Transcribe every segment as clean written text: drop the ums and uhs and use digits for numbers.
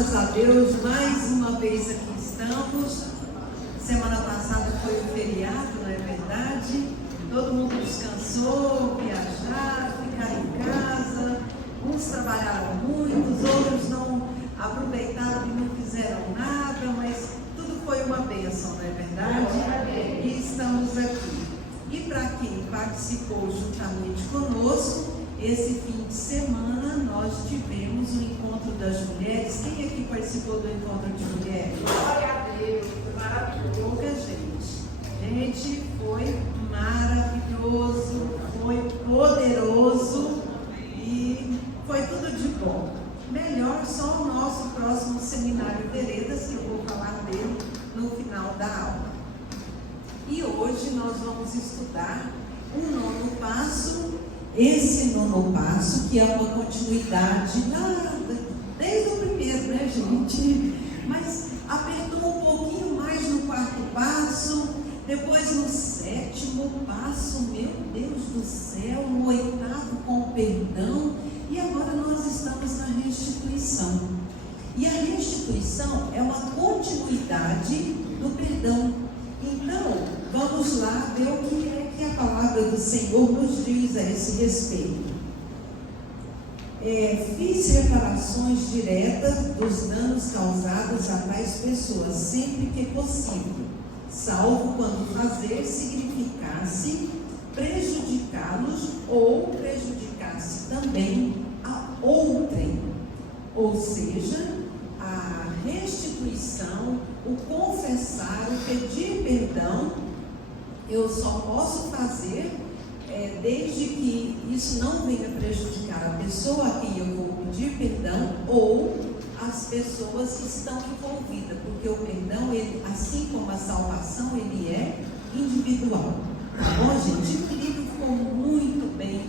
Graças a Deus, mais uma vez aqui estamos. Semana passada foi o feriado, não é verdade? Todo mundo descansou, viajaram, ficaram em casa. Uns trabalharam muito, outros não aproveitaram e não fizeram nada, mas tudo foi uma bênção, não é verdade? E estamos aqui. E para quem participou juntamente conosco, esse fim de semana nós tivemos o encontro das mulheres. Quem aqui participou do encontro de mulheres? Glória a Deus, foi maravilhoso. Pouca gente. Gente, foi maravilhoso, foi poderoso e foi tudo de bom. Melhor só o nosso próximo seminário Veredas, que eu vou falar dele no final da aula. E hoje nós vamos estudar o 9º passo. Esse 9º passo, que é uma continuidade desde o primeiro, né, gente? Mas apertou um pouquinho mais no 4º passo, depois no 7º passo, meu Deus do céu, no 8º com o perdão, e agora nós estamos na restituição. E a restituição é uma continuidade do perdão. Então, vamos lá ver o que é que a palavra do Senhor nos diz a esse respeito. Fiz reparações diretas dos danos causados a tais pessoas, sempre que possível, salvo quando fazer significasse prejudicá-los ou prejudicasse também a outrem, ou seja, a restituição, o confessar, o pedir perdão, eu só posso fazer desde que isso não venha prejudicar a pessoa a quem eu vou pedir perdão ou as pessoas que estão envolvidas, porque o perdão, ele, assim como a salvação, ele é individual. Tá bom, gente? O livro ficou muito bem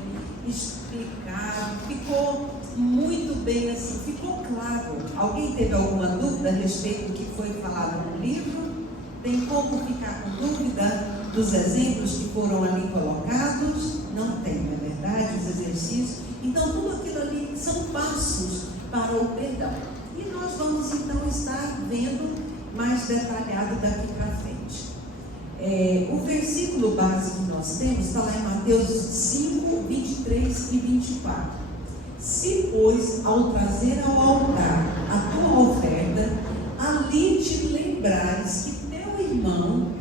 explicado, ficou muito bem assim, ficou claro. Alguém teve alguma dúvida a respeito do que foi falado no livro? Tem como ficar com dúvida dos exemplos que foram ali colocados? Não tem, não é verdade? Os exercícios. Então, tudo aquilo ali são passos para o perdão. E nós vamos então estar vendo mais detalhado daqui para frente. O versículo base que nós temos está lá em Mateus 5, 23 e 24. Se, pois, ao trazer ao altar a tua oferta, ali te lembrares que teu irmão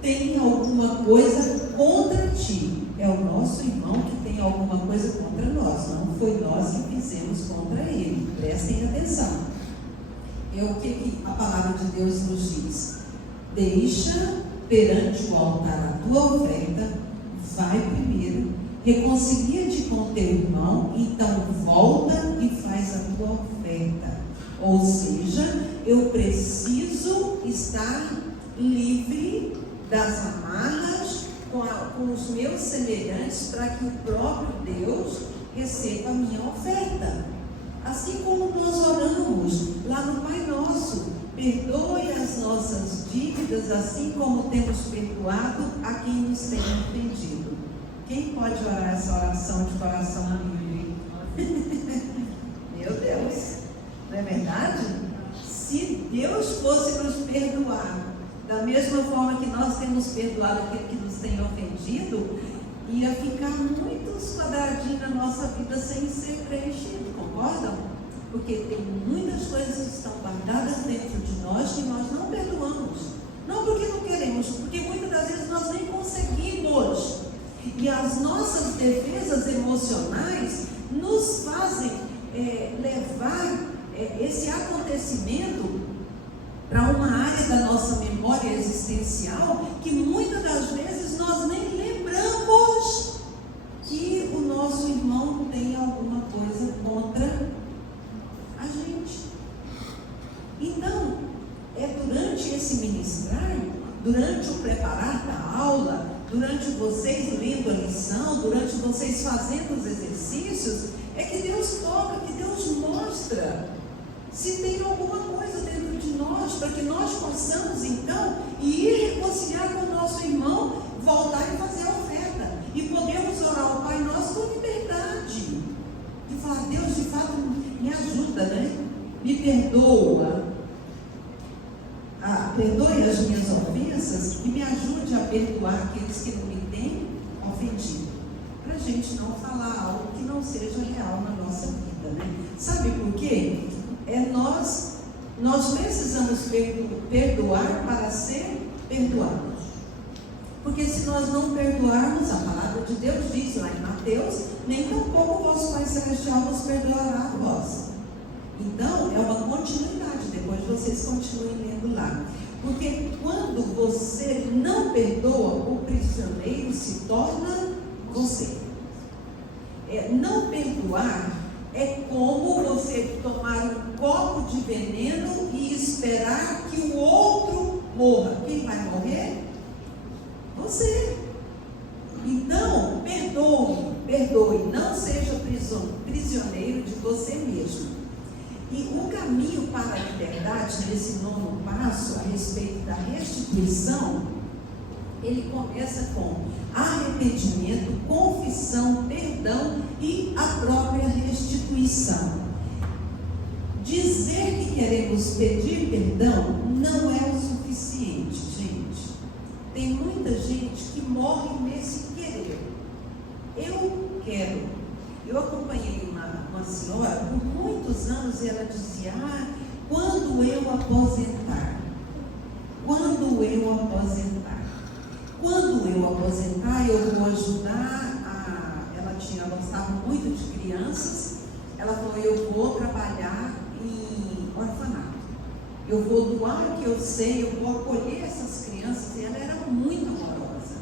tem alguma coisa contra ti. É o nosso irmão que tem alguma coisa contra nós, não foi nós que fizemos contra ele. Prestem atenção. O que a palavra de Deus nos diz? Deixa perante o altar a tua oferta, vai primeiro, reconcilia-te com teu irmão, então volta e faz a tua oferta. Ou seja, eu preciso estar livre das amarras com os meus semelhantes para que o próprio Deus receba a minha oferta. Assim como nós oramos lá no Pai Nosso, perdoe as nossas dívidas, assim como temos perdoado a quem nos tem ofendido. Quem pode orar essa oração de coração livre? Meu Deus, não é verdade? Se Deus fosse nos perdoar da mesma forma que nós temos perdoado aquele que nos tem ofendido, ia ficar muitos quadradinhos na nossa vida sem ser preenchido, concordam? Porque tem muitas coisas que estão guardadas dentro de nós que nós não perdoamos. Não porque não queremos, porque muitas das vezes nós nem conseguimos. E as nossas defesas emocionais nos fazem levar esse acontecimento para uma área da nossa memória existencial que muitas das vezes nós nem lembramos que o nosso irmão tem alguma coisa contra a gente. Então, durante esse ministério, durante o preparar da aula, durante vocês lendo a lição, durante vocês fazendo os exercícios, é que Deus toca, que Deus mostra se tem alguma coisa dentro de nós, para que nós possamos então ir reconciliar com o nosso irmão, voltar e fazer a oferta, e podemos orar ao Pai Nosso com liberdade, de falar: Deus, de fato, me ajuda, né? me perdoa, perdoe as minhas ofensas e me ajude a perdoar aqueles que não me têm ofendido. Para a gente não falar algo que não seja real na nossa vida, né? Sabe por quê? Nós precisamos perdoar para ser perdoados. Porque se nós não perdoarmos, a palavra de Deus diz lá em Mateus, nem tampouco o vosso Pai Celestial vos perdoará a vós. Então, é uma continuidade, depois vocês continuem lendo lá. Porque quando você não perdoa, o prisioneiro se torna você. Não perdoar é como você tomar um copo de veneno e esperar que o outro morra. Quem vai morrer? Você. Então, perdoe, não seja prisioneiro de você mesmo. E o caminho para a liberdade, nesse nono passo, a respeito da restituição, ele começa com arrependimento, confissão, perdão e a própria restituição. Dizer que queremos pedir perdão não é o suficiente, gente. Tem muita gente que morre nesse querer. Eu quero. Eu acompanhei uma senhora por muitos anos e ela dizia: quando eu aposentar, eu vou ajudar ela gostava muito de crianças. Ela falou: eu vou trabalhar em orfanato, eu vou doar o que eu sei, eu vou acolher essas crianças. E ela era muito amorosa.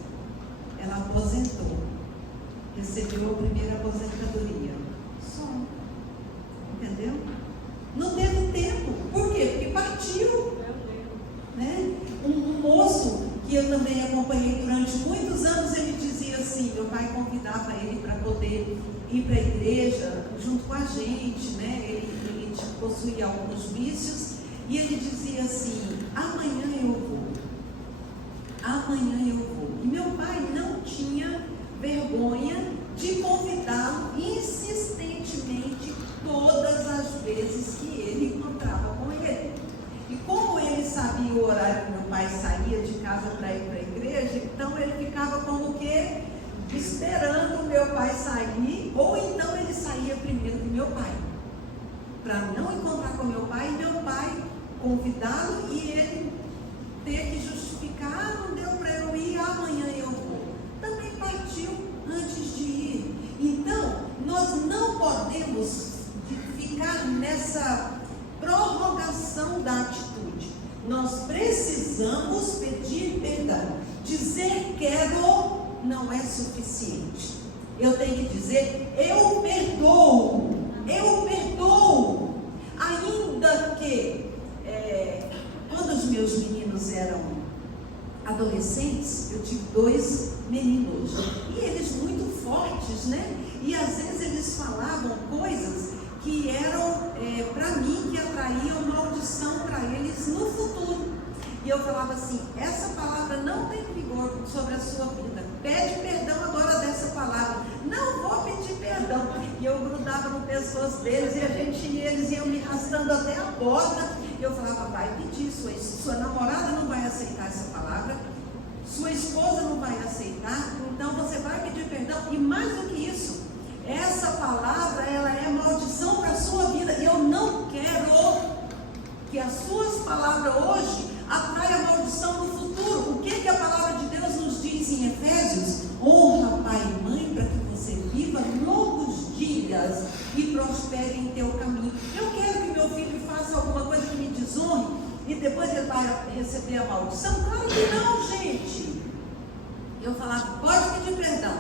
Ela aposentou, recebeu a primeira aposentadoria, só, entendeu? Não teve tempo. Por quê? Porque partiu, né? Um moço que eu também acompanhei durante muitos anos, ele dizia assim: meu pai convidava ele para poder ir para a igreja junto com a gente, né? Ele possuía alguns vícios, e ele dizia assim: amanhã eu vou. E meu pai não tinha vergonha de convidá-lo insistentemente todas as vezes que ele encontrava com ele. E como ele sabia o horário que meu pai saía de casa para ir para a igreja, então ele ficava como que esperando o meu pai sair, ou então ele saía primeiro que meu pai, para não encontrar com meu pai e meu pai convidá-lo e ele ter que justificar: não deu para eu ir, amanhã eu vou. Também partiu antes de ir. Então, nós não podemos ficar nessa prorrogação da atitude. Nós precisamos pedir perdão. Dizer quero não é suficiente. Eu tenho que dizer: eu perdoo. Ainda que quando os meus meninos eram adolescentes, eu tive 2 meninos e eles muito fortes, né? E às vezes eles falavam coisas que eram para mim, que atraíam maldição para eles no futuro. E eu falava assim: essa palavra não tem vigor sobre a sua vida, pede perdão agora dessa palavra. Não vou pedir perdão. E eu grudava no pescoço deles e eles iam me arrastando até a porta. E eu falava: vai pedir, sua namorada não vai aceitar essa palavra, sua esposa não vai aceitar, então você vai pedir perdão. E mais do que isso, essa palavra, ela é maldição para a sua vida. E eu não quero que as suas palavras hoje atraiam a maldição no futuro. O que a palavra de Deus nos diz em Efésios? Honra pai e mãe para que você viva longos dias e prospere em teu caminho. Eu quero que meu filho faça alguma coisa que me desonre e depois ele vai receber a maldição? Claro que não, gente. Eu falava: pode pedir perdão.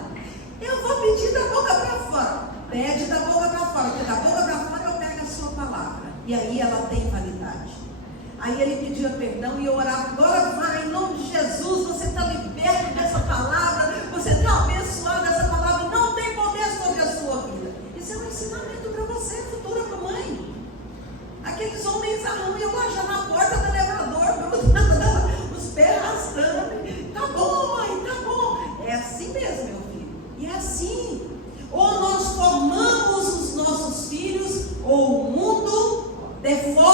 Eu vou pedir da boca para fora. Pede da boca para fora, porque da boca para fora eu pego a sua palavra. E aí ela tem validade. Aí ele pedia perdão e eu orava: agora vai, em nome de Jesus, você está liberto dessa palavra, você está abençoado dessa palavra, não tem poder sobre a sua vida. Isso é um ensinamento para você, futura mamãe. Aqueles homens arrumam lá já na porta do elevador, os pés arrastando. Tá bom, mãe, tá bom. É assim mesmo, meu filho. E é assim. Ou nós formamos os nossos filhos, ou o mundo deforma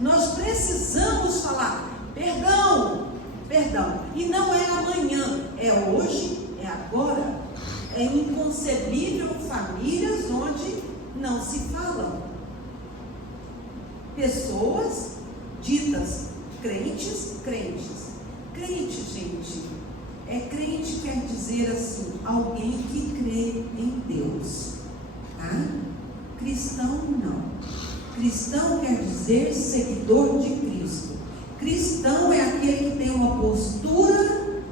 Nós precisamos falar perdão, perdão. E não é amanhã, é hoje, é agora. É inconcebível famílias onde não se falam. Pessoas ditas crentes. Crente, gente, crente quer dizer assim, alguém que crê em Deus, tá? Cristão não. Cristão quer dizer seguidor de Cristo. Cristão é aquele que tem uma postura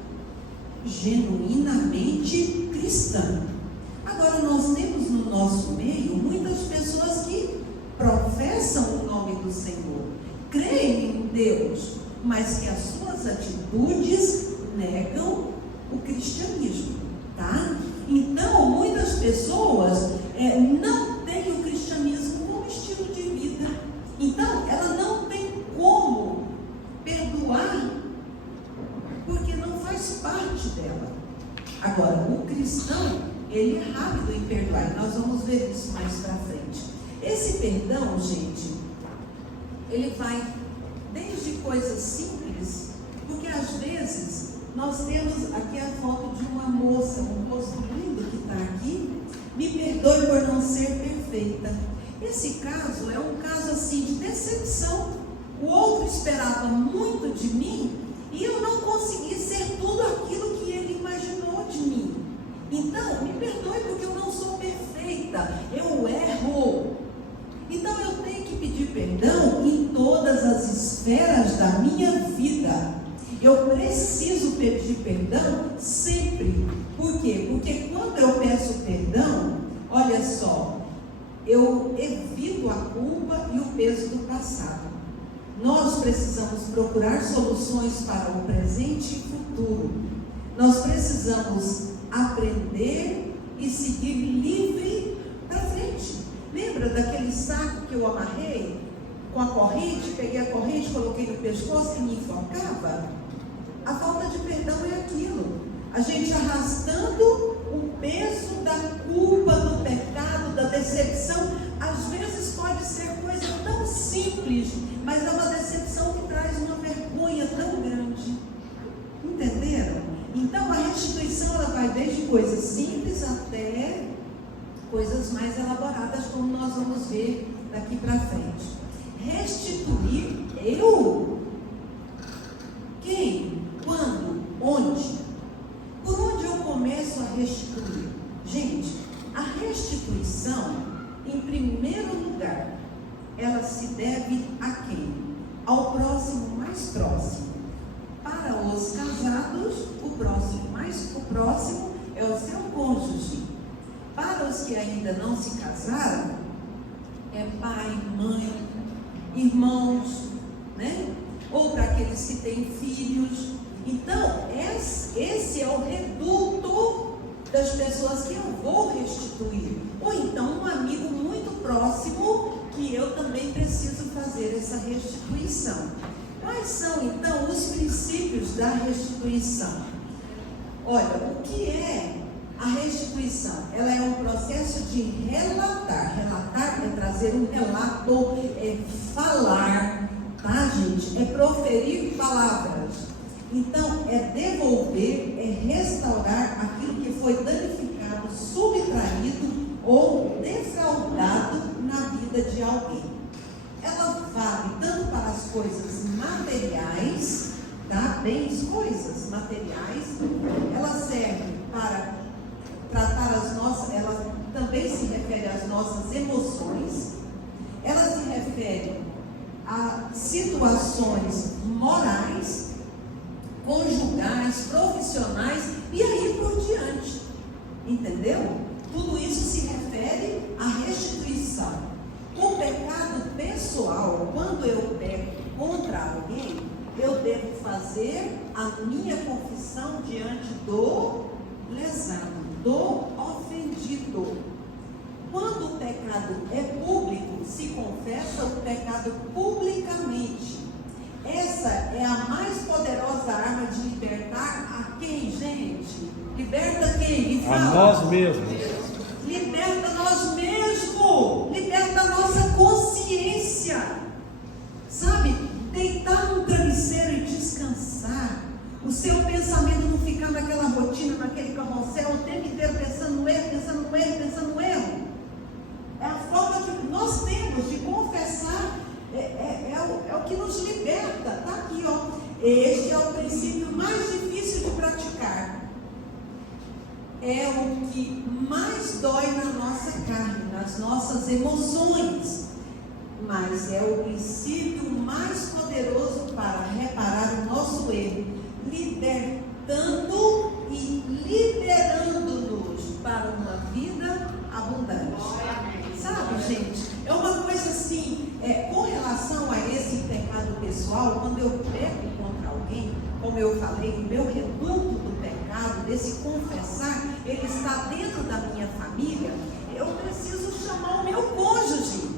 genuinamente cristã. Agora nós temos no nosso meio muitas pessoas que professam o nome do Senhor, creem em Deus, mas que as suas atitudes negam o cristianismo, tá? Então, muitas pessoas não têm o cristianismo como estilo de vida. Então, ela não tem como perdoar, porque não faz parte dela. Agora, o cristão, ele é rápido em perdoar, e nós vamos ver isso mais para frente. Esse perdão, gente, ele vai desde coisas simples, porque às vezes nós temos aqui a foto de uma moça, um rosto lindo que está aqui. Me perdoe por não ser perfeita. Esse caso é um caso assim de decepção. O outro esperava muito de mim e eu não consegui ser tudo aquilo que ele imaginou de mim. Então, me perdoe porque eu não sou perfeita, eu erro. Então eu tenho que pedir perdão em todas as esferas da minha vida. Eu preciso pedir perdão sempre. Por quê? Porque quando eu peço perdão, olha só, eu evito a culpa e o peso do passado. Nós precisamos procurar soluções para o presente e futuro. Nós precisamos aprender e seguir livre para frente. Lembra daquele saco que eu amarrei com a corrente? Peguei a corrente, coloquei no pescoço e me enforcava? A falta de perdão é aquilo. A gente arrastando o peso da culpa, do pecado, da decepção. Às vezes pode ser coisa tão simples, mas é uma decepção que traz uma vergonha tão grande. Entenderam? Então a restituição, ela vai desde coisas simples até coisas mais elaboradas, como nós vamos ver daqui para frente. Restituir, eu? Quem? Quando? Onde? Por onde eu começo a restituir? Gente, a restituição, em primeiro lugar, ela se deve a quem? Ao próximo mais próximo. Para os casados, o próximo é o seu cônjuge. Para os que ainda não se casaram, é pai, mãe, irmãos, né? Ou para aqueles que têm filhos. Então, esse é o reduto das pessoas que eu vou restituir. Ou então um amigo muito próximo que eu também preciso fazer essa restituição. Quais são então os princípios da restituição? Olha, o que é a restituição? Ela é um processo de relatar. Relatar é trazer um relato, é falar, tá, gente? É proferir palavras. Então, é devolver, é restaurar aquilo que foi danificado, subtraído ou defraudado na vida de alguém. Ela vale tanto para as coisas materiais, tá? Bens, coisas materiais. Ela serve para tratar as nossas, ela também se refere às nossas emoções. Ela se refere a situações morais, conjugais, profissionais e aí por diante. Entendeu? Tudo isso se refere à restituição. O pecado pessoal, quando eu peco contra alguém, eu devo fazer a minha confissão diante do lesado, do ofendido. Quando o pecado é público, se confessa o pecado publicamente. Essa é a mais poderosa arma de libertar a quem, gente? Liberta quem? Me fala. A nós mesmos. Liberta nós mesmos. Liberta a nossa consciência. Sabe? O seu pensamento não ficar naquela rotina, naquele carrossel, o tempo inteiro pensando no erro, pensando no erro, pensando no erro. É a forma que nós temos de confessar, é o que nos liberta. Está aqui, ó. Este é o princípio mais difícil de praticar. É o que mais dói na nossa carne, nas nossas emoções. Mas é o princípio mais poderoso para reparar o nosso erro, libertando e liberando-nos para uma vida abundante. Sabe, gente? É uma coisa assim, com relação a esse pecado pessoal, quando eu peco contra alguém, como eu falei, o meu reduto do pecado, desse confessar, ele está dentro da minha família, eu preciso chamar o meu cônjuge.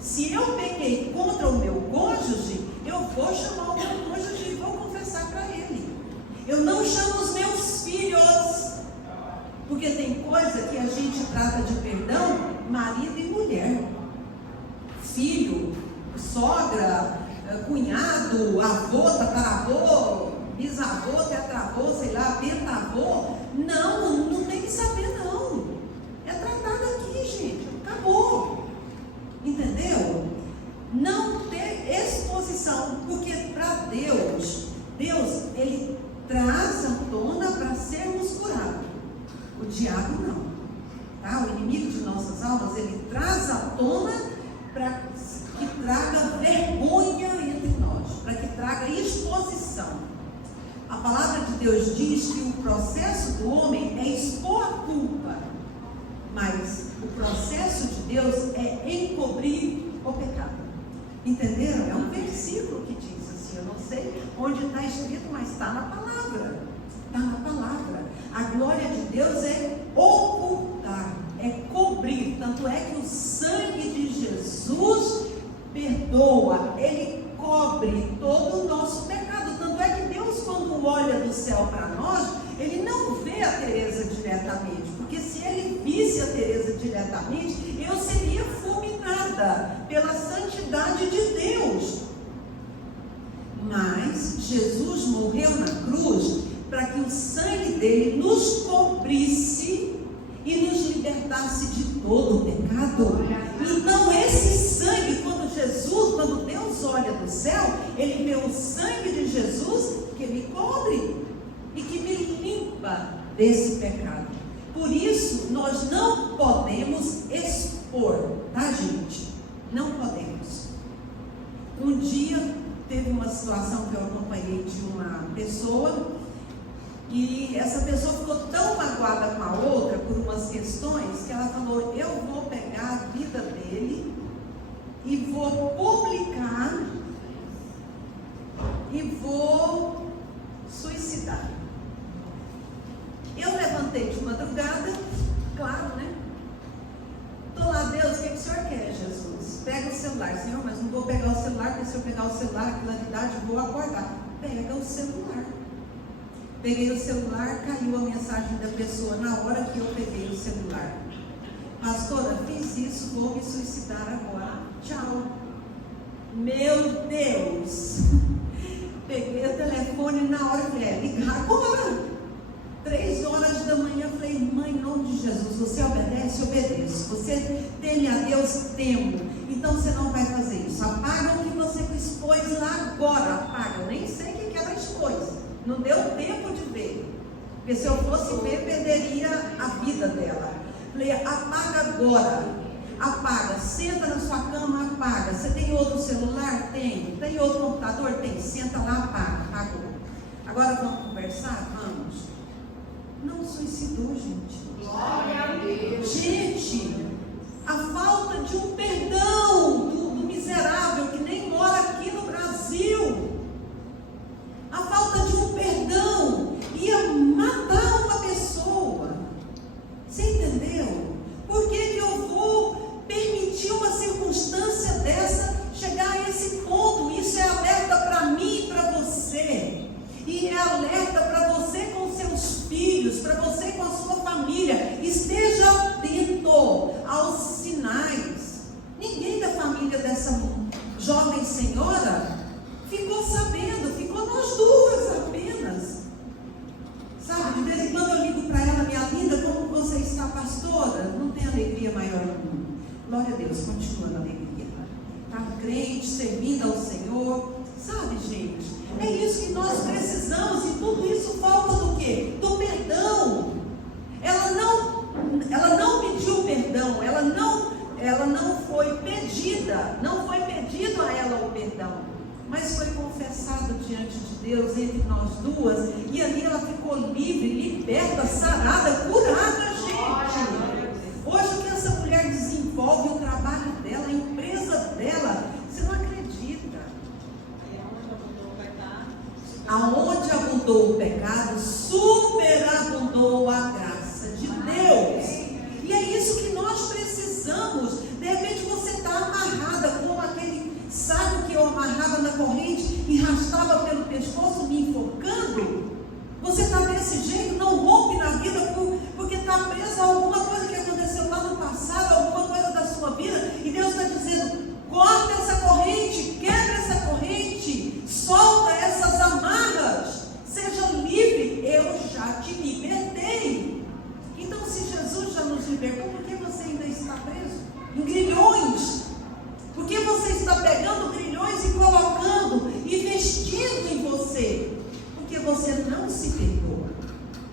Se eu pequei contra o meu cônjuge, eu vou chamar o meu cônjuge e vou confessar para ele. Eu não chamo os meus filhos, porque tem coisa que a gente trata de perdão, marido e mulher, filho, sogra, cunhado, avô, tataravô, bisavô, tetravô, sei lá, pentavô. Não tem que saber não. É tratado aqui, gente, acabou. Entendeu? Não ter exposição, porque para Deus, ele traz à tona para sermos curados. O diabo não, tá? O inimigo de nossas almas, ele traz à tona para que traga vergonha entre nós, para que traga exposição. A palavra de Deus diz que o processo do homem é expor a culpa, mas o processo de Deus é encobrir o pecado. Entenderam? É um versículo que diz assim, eu não sei onde está escrito, mas está na palavra. Está na palavra. A glória de Deus é ocultar, é cobrir. Tanto é que o sangue de Jesus perdoa, ele cobre todo o nosso pecado. Tanto é que Deus, quando olha do céu para nós, ele não vê a Teresa diretamente, porque se ele visse a Teresa diretamente, eu seria fulminada pela santidade de Deus. Mas Jesus morreu na cruz para que o sangue dele nos cobrisse e nos libertasse de todo o pecado. Então esse sangue, quando Deus olha do céu, ele vê o sangue de Jesus que me cobre e que me limpa desse pecado. Por isso nós não podemos expor, tá, gente? Não podemos. Um dia teve uma situação que eu acompanhei de uma pessoa, e essa pessoa ficou tão magoada com a outra por umas questões, que ela falou, eu vou pegar a vida dele e vou publicar e vou suicidar. Eu levantei de madrugada, claro, né? Estou lá, Deus, o que o Senhor quer, Jesus? Pega o celular. Senhor, mas não vou pegar o celular, porque se eu pegar o celular, a claridade, vou acordar. Pega o celular. Peguei o celular, caiu a mensagem da pessoa na hora que eu peguei o celular. Pastora, fiz isso, vou me suicidar agora. Tchau. Meu Deus. Peguei o telefone na hora, falei, ligar agora. 3 horas da manhã, falei, mãe, em nome de Jesus, você obedece? Obedeço. Você teme a Deus? Temo. Então você não vai fazer isso. Apaga o que você expôs lá agora. Apaga. Eu nem sei o que ela expôs. Não deu tempo de ver. Porque se eu fosse ver, perderia a vida dela. Falei, apaga agora. Apaga. Senta na sua cama, apaga. Você tem outro celular? Tem. Tem outro computador? Tem. Senta lá, apaga. Apagou. Agora vamos conversar? Vamos. Não suicidou, gente. Glória a Deus. Gente, a falta de um perdão do miserável que nem mora aqui no Brasil. A falta de um perdão ia matar uma pessoa. Você entendeu? Por que eu vou permitir uma circunstância dessa chegar a esse ponto? Isso é alerta para mim e para você. E é alerta para você com seus filhos, para você com a sua família. Esteja atento aos sinais. Ninguém da família dessa jovem senhora ficou sabendo, ficou nós duas apenas. glória a Deus, continua na alegria. Está crente, servindo ao Senhor. Sabe, gente, é isso que nós precisamos, e tudo isso falta do quê? Do perdão. Ela não pediu perdão, ela não foi pedida, não foi pedido a ela o perdão, mas foi confessado diante de Deus entre nós duas, e ali ela ficou livre, liberta, sarada, curada, gente. Hoje o que essa mulher desenvolve, o trabalho dela, a empresa dela, você não acredita. Aonde abundou o pecado, superabundou a graça de Deus. E é isso que nós precisamos. De repente você está amarrada como aquele saco que eu amarrava na corrente e arrastava pelo pescoço, me enfocando. Você está desse jeito, não rompe na vida porque está preso a alguma coisa que aconteceu lá no passado, alguma coisa da sua vida, e Deus está dizendo: corta essa corrente, quebra essa corrente, solta essas amarras, seja livre, eu já te libertei. Então, se Jesus já nos libertou, por que você ainda está preso em grilhões? Por que você está pegando grilhões e colocando e vestindo em você? Porque você não se perdoa.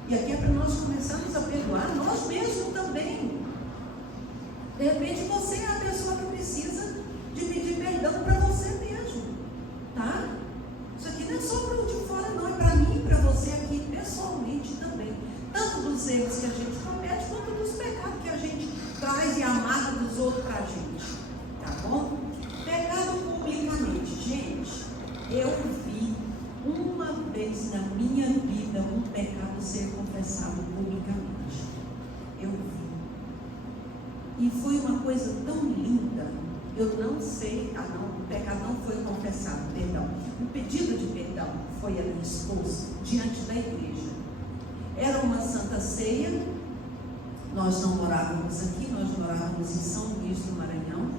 E aqui é para nós começarmos a perdoar nós mesmos também. De repente você é a pessoa que precisa de pedir perdão para você mesmo, tá? Isso aqui não é só para o de fora, não, é para mim e para você aqui pessoalmente também, tanto dos erros que a gente comete quanto dos pecados que a gente traz e amarra dos outros para a gente, tá bom? Pecado publicamente, gente, eu vi uma vez na minha vida um pecado ser confessado publicamente. Eu vi. E foi uma coisa tão linda. Eu não sei, o pecado não foi confessado, perdão. O pedido de perdão foi ali exposto diante da igreja. Era uma santa ceia. Nós não morávamos aqui, nós morávamos em São Luís do Maranhão.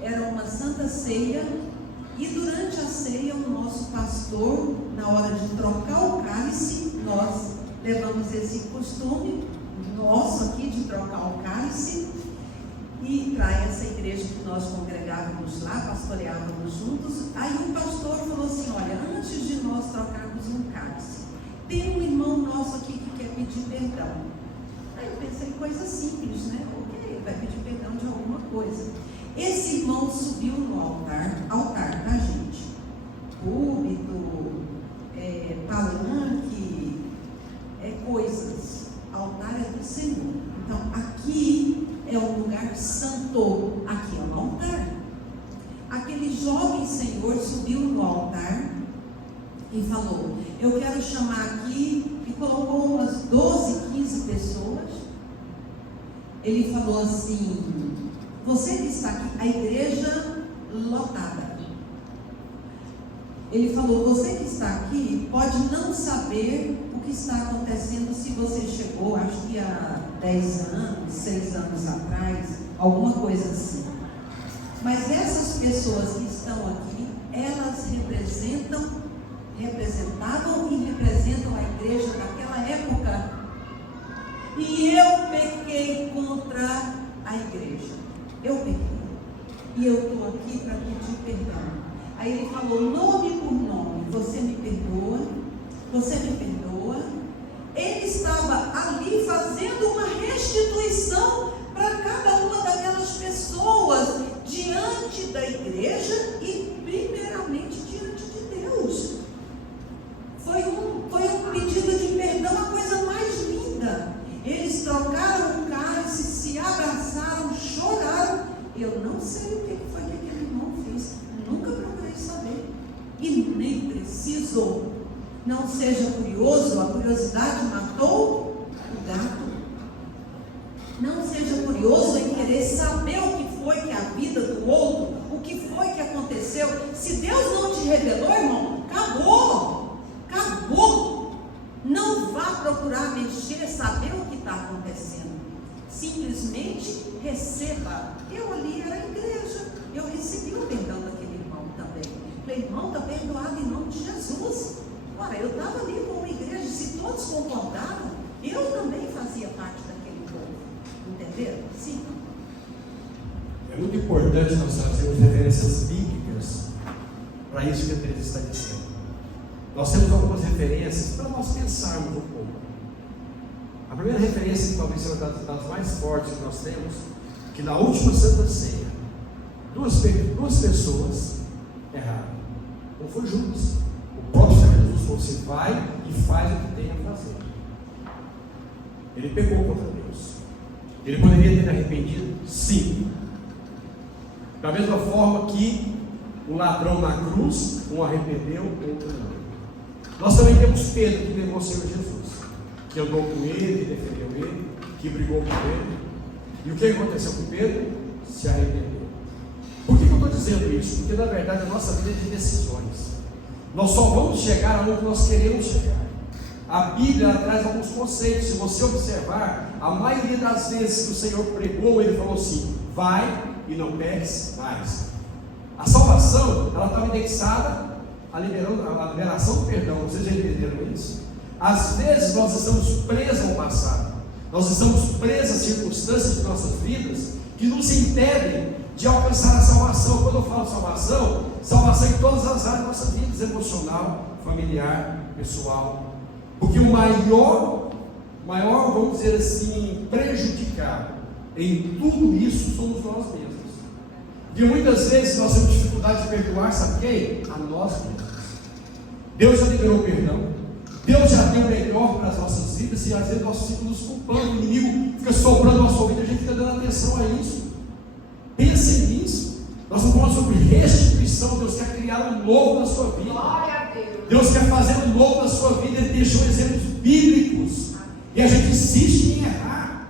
Era uma santa ceia. E durante a ceia, o nosso pastor, na hora de trocar o cálice, nós levamos esse costume nosso aqui de trocar o cálice, e para essa igreja que nós congregávamos lá, pastoreávamos juntos. Aí o pastor falou assim: olha, antes de nós trocarmos um cálice, tem um irmão nosso aqui que quer pedir perdão. Aí eu pensei, coisa simples, né? Ok, ele vai pedir perdão de alguma coisa. Esse irmão subiu no altar da gente, púlpito, palanque, coisas. Altar é do Senhor. Então aqui é um lugar santo, aqui é um altar. Aquele jovem senhor subiu no altar e falou: eu quero chamar aqui, e colocou umas 12, 15 pessoas. Ele falou assim: você que está aqui, a igreja lotada. Ele falou: você que está aqui pode não saber o que está acontecendo se você chegou, acho que há 10 anos, 6 anos atrás, alguma coisa assim. Mas essas pessoas que estão aqui, elas representavam e representam a igreja naquela época. E eu pequei contra a igreja. Eu pequei. E eu estou aqui para pedir perdão. Aí ele falou, nome por nome: você me perdoa, você me perdoa. Ele estava ali fazendo uma restituição para cada uma daquelas pessoas diante da igreja e primeiramente diante de Deus. Foi um pedido de perdão, a coisa mais linda. Eles trocaram o cálice, se abraçaram, choraram. Eu não sei o que foi que aquele irmão fez, nunca procurei saber, e nem preciso. Não seja curioso, a curiosidade matou o gato. Não seja curioso em querer saber o que foi que a vida do outro, o que foi que aconteceu. Se Deus não te revelou, irmão, acabou. Acabou. Não vá procurar mexer, saber o que está acontecendo. Simplesmente receba. Eu ali era a igreja, eu recebi o perdão daquele irmão também. Meu irmão está perdoado em nome de Jesus. Ora, eu estava ali com a igreja, se todos concordaram, eu também fazia parte daquele povo. Entenderam? Sim. É muito importante nós trazermos referências bíblicas para isso que a Teresa está dizendo. Nós temos algumas referências para nós pensarmos um pouco. A primeira referência, que talvez seja das mais fortes que nós temos, que na última Santa Ceia, duas pessoas erraram. Não foi Judas. O próprio Senhor Jesus falou: você vai e faz o que tem a fazer. Ele pecou contra Deus. Ele poderia ter arrependido? Sim. Da mesma forma que o ladrão na cruz, um arrependeu, outro não. Nós também temos Pedro, que levou o Senhor Jesus, que andou com ele, que defendeu ele, que brigou com ele. E o que aconteceu com Pedro? Se arrependeu. Por que eu estou dizendo isso? Porque na verdade a nossa vida é de decisões. Nós só vamos chegar aonde nós queremos chegar. A Bíblia traz alguns conceitos. Se você observar, a maioria das vezes que o Senhor pregou, Ele falou assim: vai e não peques mais. A salvação, ela estava indexada à liberação do perdão. Vocês já entenderam isso? Às vezes nós estamos presos ao passado. Nós estamos presos a circunstâncias de nossas vidas que nos impedem de alcançar a salvação. Quando eu falo salvação, salvação em todas as áreas da nossa vida: emocional, familiar, pessoal. Porque o maior, vamos dizer assim, prejudicado em tudo isso somos nós mesmos. E muitas vezes nós temos dificuldade de perdoar, sabe quem? A nós mesmos. Deus já liberou perdão, Deus já deu o melhor para as nossas vidas, e às vezes nós ficamos nos culpando, o inimigo fica soprando a nossa vida, a gente fica dando atenção a isso. Pense nisso. Nós estamos falando sobre restituição. Deus quer criar um novo na sua vida. Glória a Deus. Deus quer fazer um novo na sua vida. Ele deixou exemplos bíblicos. E a gente insiste em errar.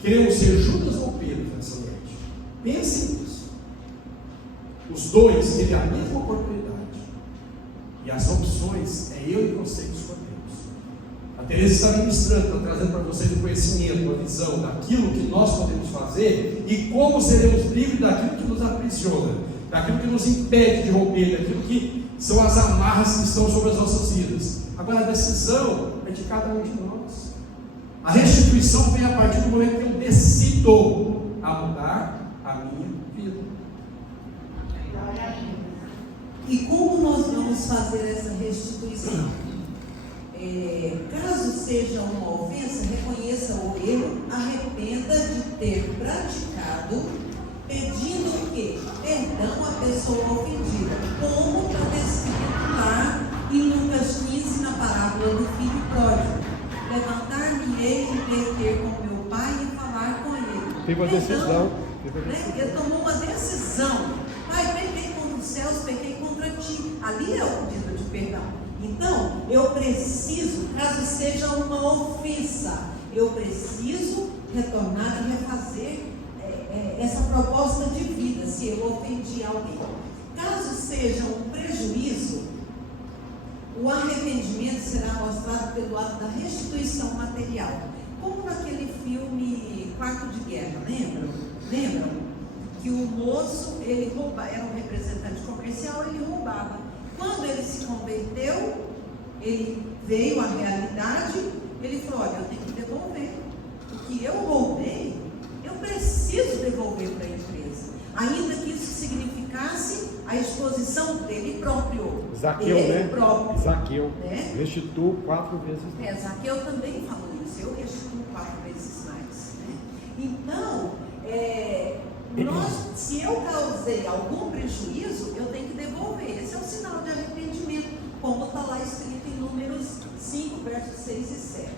Queremos ser Judas ou Pedro nessa noite? Pense nisso. Os dois têm a mesma oportunidade. E as opções é eu e você que escolhemos. A Teresa está ministrando, está trazendo para vocês o conhecimento, a visão daquilo que nós podemos fazer e como seremos livres daquilo que nos aprisiona, daquilo que nos impede de romper, daquilo que são as amarras que estão sobre as nossas vidas. Agora a decisão é de cada um de nós. A restituição vem a partir do momento que eu decido a mudar a minha vida. E como nós vamos fazer essa restituição? Caso seja uma ofensa, reconheça o erro, arrependa de ter praticado, pedindo o quê? Perdão à pessoa ofendida, como está descrito lá em Lucas 15, na parábola do filho pródigo. Levantar-me-ei e meter com meu pai e falar com ele. Teve uma decisão. Ele tomou uma decisão. Pai, pequei contra os céus, pequei contra ti. Ali é o pedido de perdão. Então, eu preciso, caso seja uma ofensa, eu preciso retornar e refazer essa proposta de vida, se eu ofendi alguém. Caso seja um prejuízo, o arrependimento será mostrado pelo ato da restituição material. Como naquele filme Quarto de Guerra, lembram? Que o moço, ele roubava, era um representante comercial, ele roubava. Quando ele se converteu, ele veio à realidade, ele falou: olha, eu tenho que devolver. O que eu roubei, eu preciso devolver para a empresa. Ainda que isso significasse a exposição dele próprio. Zaqueu, ele né? Próprio, Zaqueu. né? Restituo 4 vezes. Zaqueu também falou isso. Eu restituo 4 vezes mais. Né? Então, se eu causei algum prejuízo, eu tenho que devolver. Esse é um sinal de arrependimento, como está lá escrito em Números 5, versos 6 e 7.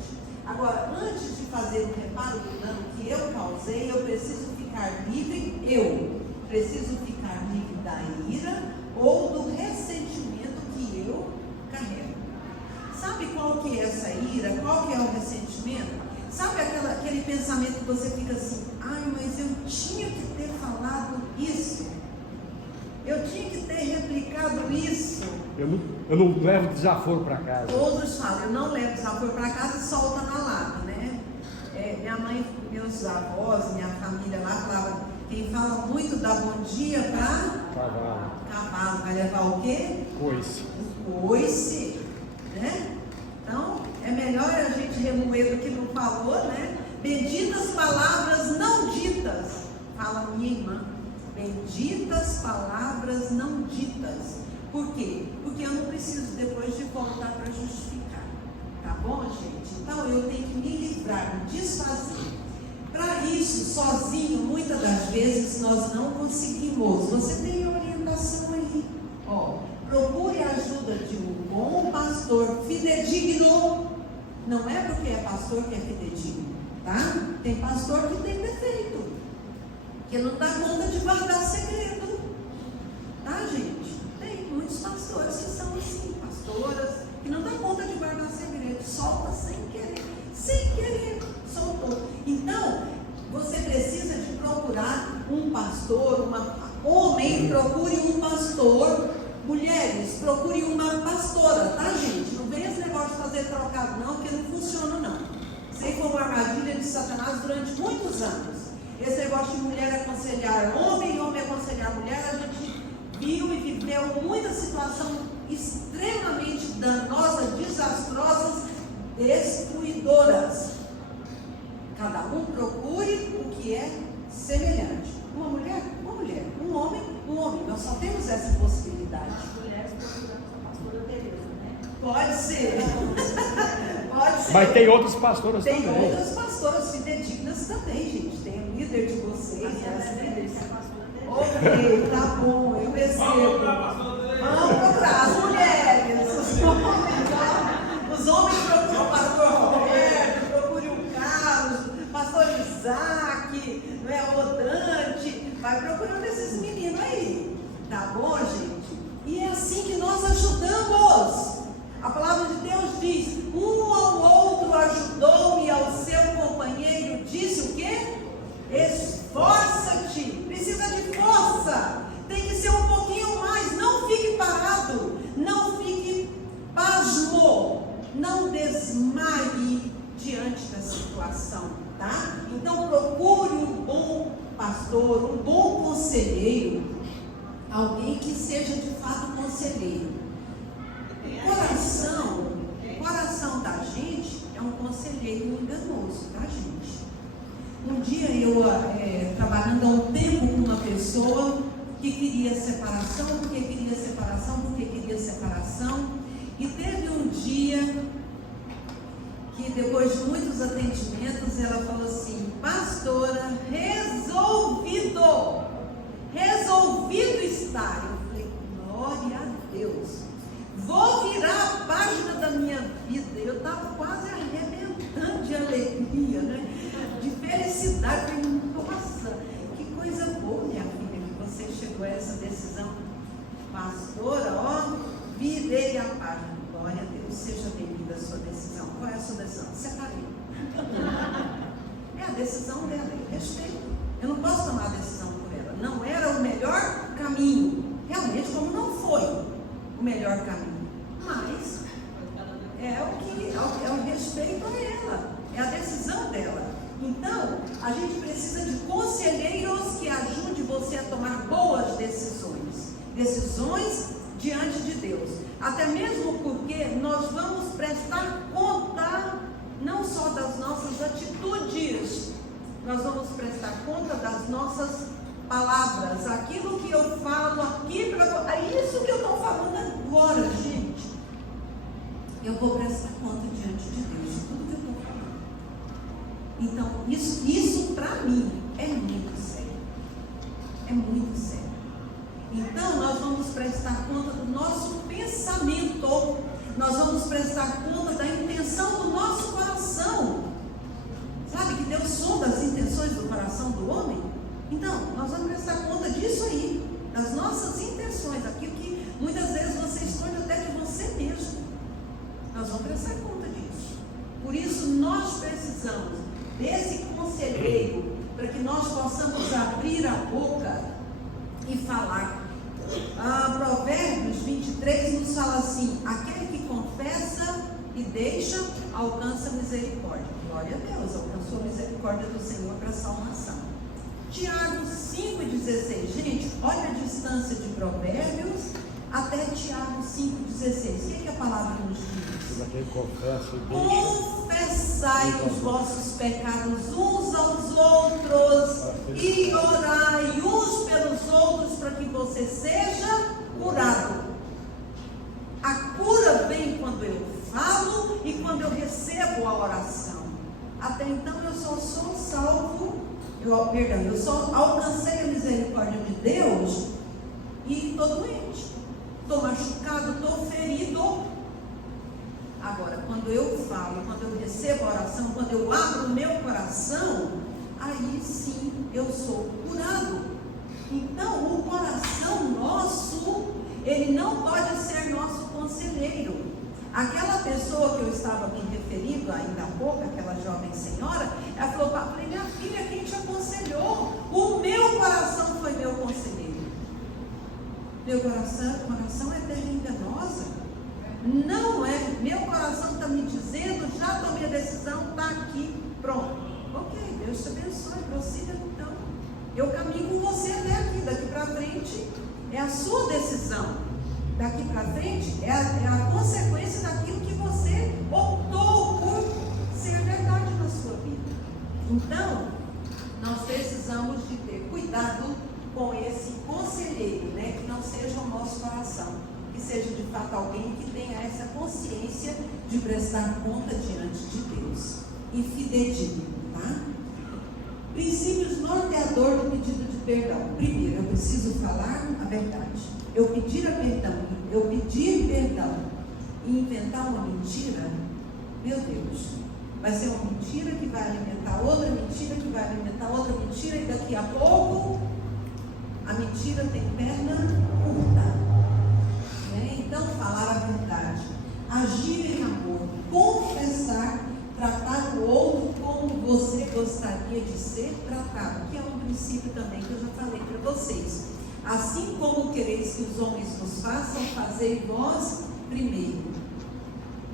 Agora, antes de fazer o reparo do dano que eu causei, eu preciso ficar livre, da ira ou do ressentimento que eu carrego. Sabe qual que é essa ira? Qual que é o ressentimento? Sabe aquele pensamento que você fica assim: ai, mas eu tinha que ter falado isso, eu tinha que ter replicado isso. Eu não levo desaforo para casa. Todos falam: eu não levo desaforo para casa e solta na lata, né? Minha mãe, meus avós, minha família lá falavam: quem fala muito dá bom dia para cavalo, vai levar o quê? Coice. O coice, né? Então, é melhor a gente remoer do que não falou, né? Benditas palavras não ditas fala minha irmã, benditas palavras não ditas. Por quê? Porque eu não preciso depois de voltar para justificar. Tá bom, gente? Então eu tenho que me livrar, me desfazer. Para isso, sozinho, muitas das vezes nós não conseguimos. Você tem a orientação aí. Ó, procure a ajuda de um bom pastor fidedigno. Não é porque é pastor que é fidedigno, tá? Tem pastor que tem defeito, que não dá conta de guardar segredo, tá, gente? Tem muitos pastores que são assim, pastoras que não dá conta de guardar segredo, solta sem querer, soltou. Então, você precisa de procurar um pastor, homem, procure um pastor. Mulheres, procure uma pastora, tá, gente? Não vem esse negócio de fazer trocado não, porque não funciona não. Isso aí foi uma armadilha de Satanás durante muitos anos. Esse negócio de mulher aconselhar homem e homem aconselhar mulher, a gente viu e viveu muita situação extremamente danosas, desastrosas, destruidoras. Cada um procure o que é semelhante. Uma mulher, um homem. Nós só temos essa possibilidade. As mulheres procuramos a pastora Tereza, né? Pode ser. Pode ser. Mas tem outras pastoras Tem também. outras pastoras fidedignas também, gente. Tem o líder de vocês. A minha líder é a pastora Tereza. Ok, tá bom, eu recebo. Vamos procurar as mulheres, os homens procuram o pastor Roberto, procure o Carlos, o pastor Isaac, não é, o Dante, vai procurando esses meninos aí, tá bom, gente? E é assim que nós ajudamos. A palavra de Deus diz: um ao outro ajudou e ao seu companheiro disse o quê? Esforça-te. Precisa de força. Tem que ser um pouquinho mais. Não fique parado. Não fique pasmo. Não desmaie diante da situação, tá? Então procure um bom pastor, um bom conselheiro, alguém que seja de fato conselheiro. O coração da gente é um conselheiro enganoso, tá, gente? Um dia eu trabalhando há um tempo com uma pessoa que queria separação, e teve um dia que depois de muitos atendimentos ela falou assim: pastora, resolvido estar. Eu falei: glória a Deus, vou virar a página da minha vida. Eu estava quase arrebentando de alegria, né? De felicidade. Eu falei: nossa, que coisa boa, minha filha, que você chegou a essa decisão. Pastora, ó, virei a página. Glória a Deus, seja bem-vinda a sua decisão. Qual é a sua decisão? Separei. É a decisão dela, eu respeito. Eu não posso tomar a decisão por ela. Não era o melhor caminho. Realmente, como não foi o melhor caminho. Mas é o respeito a ela. É a decisão dela. Então, a gente precisa de conselheiros que ajudem você a tomar boas decisões. Decisões diante de Deus. Até mesmo porque nós vamos prestar conta não só das nossas atitudes, nós vamos prestar conta das nossas palavras, aquilo que eu falo aqui, é isso que eu estou falando agora, gente. Eu vou prestar conta diante de Deus de tudo que eu estou falando. Então, isso para mim é muito sério. É muito sério. Então, nós vamos prestar conta do nosso pensamento, nós vamos prestar conta da intenção do nosso coração. Sabe que Deus sonda as intenções do coração do homem? Então, nós vamos prestar conta disso aí, das nossas intenções, aquilo que muitas vezes você esconde até de você mesmo. Nós vamos prestar conta disso. Por isso, nós precisamos desse conselheiro, para que nós possamos abrir a boca e falar. Provérbios 23 nos fala assim: aquele que confessa e deixa, alcança misericórdia. Glória a Deus, alcançou a misericórdia do Senhor para a salvação. Tiago 5,16, gente, olha a distância de Provérbios até Tiago 5,16. O que a palavra nos diz? Quem confessa e deixa. Confessai os vossos pecados uns aos outros e orai uns pelos outros para que você seja curado. A cura vem quando eu falo e quando eu recebo a oração. Até então eu só sou salvo, eu só alcancei a misericórdia de Deus e estou doente, estou machucado, estou ferido. Agora, quando eu falo, quando eu recebo a oração, quando eu abro o meu coração, aí sim eu sou curado. Então, o coração nosso, ele não pode ser nosso conselheiro. Aquela pessoa que eu estava me referindo ainda há pouco, aquela jovem senhora, ela falou: falei, minha filha, quem te aconselhou? O meu coração foi meu conselheiro. Meu coração é terra enganosa. Não é, meu coração está me dizendo, já tomei a decisão, está aqui, pronto. Ok, Deus te abençoe, prossiga então. Eu caminho com você até aqui, daqui para frente é a sua decisão. Daqui para frente é a consequência daquilo que você optou por ser verdade na sua vida. Então, nós precisamos de ter cuidado com esse conselheiro, né? Que não seja o nosso coração, que seja de fato alguém que tenha essa consciência de prestar conta diante de Deus e fidedigno, tá? Princípios norteador do pedido de perdão. Primeiro, eu preciso falar a verdade. Eu pedir perdão e inventar uma mentira, meu Deus, vai ser uma mentira que vai alimentar outra mentira, que vai alimentar outra mentira, e daqui a pouco a mentira tem perna curta. Então, falar a verdade, agir em amor, confessar, tratar o outro como você gostaria de ser tratado, que é um princípio também que eu já falei para vocês. Assim como quereis que os homens nos façam, fazei vós primeiro.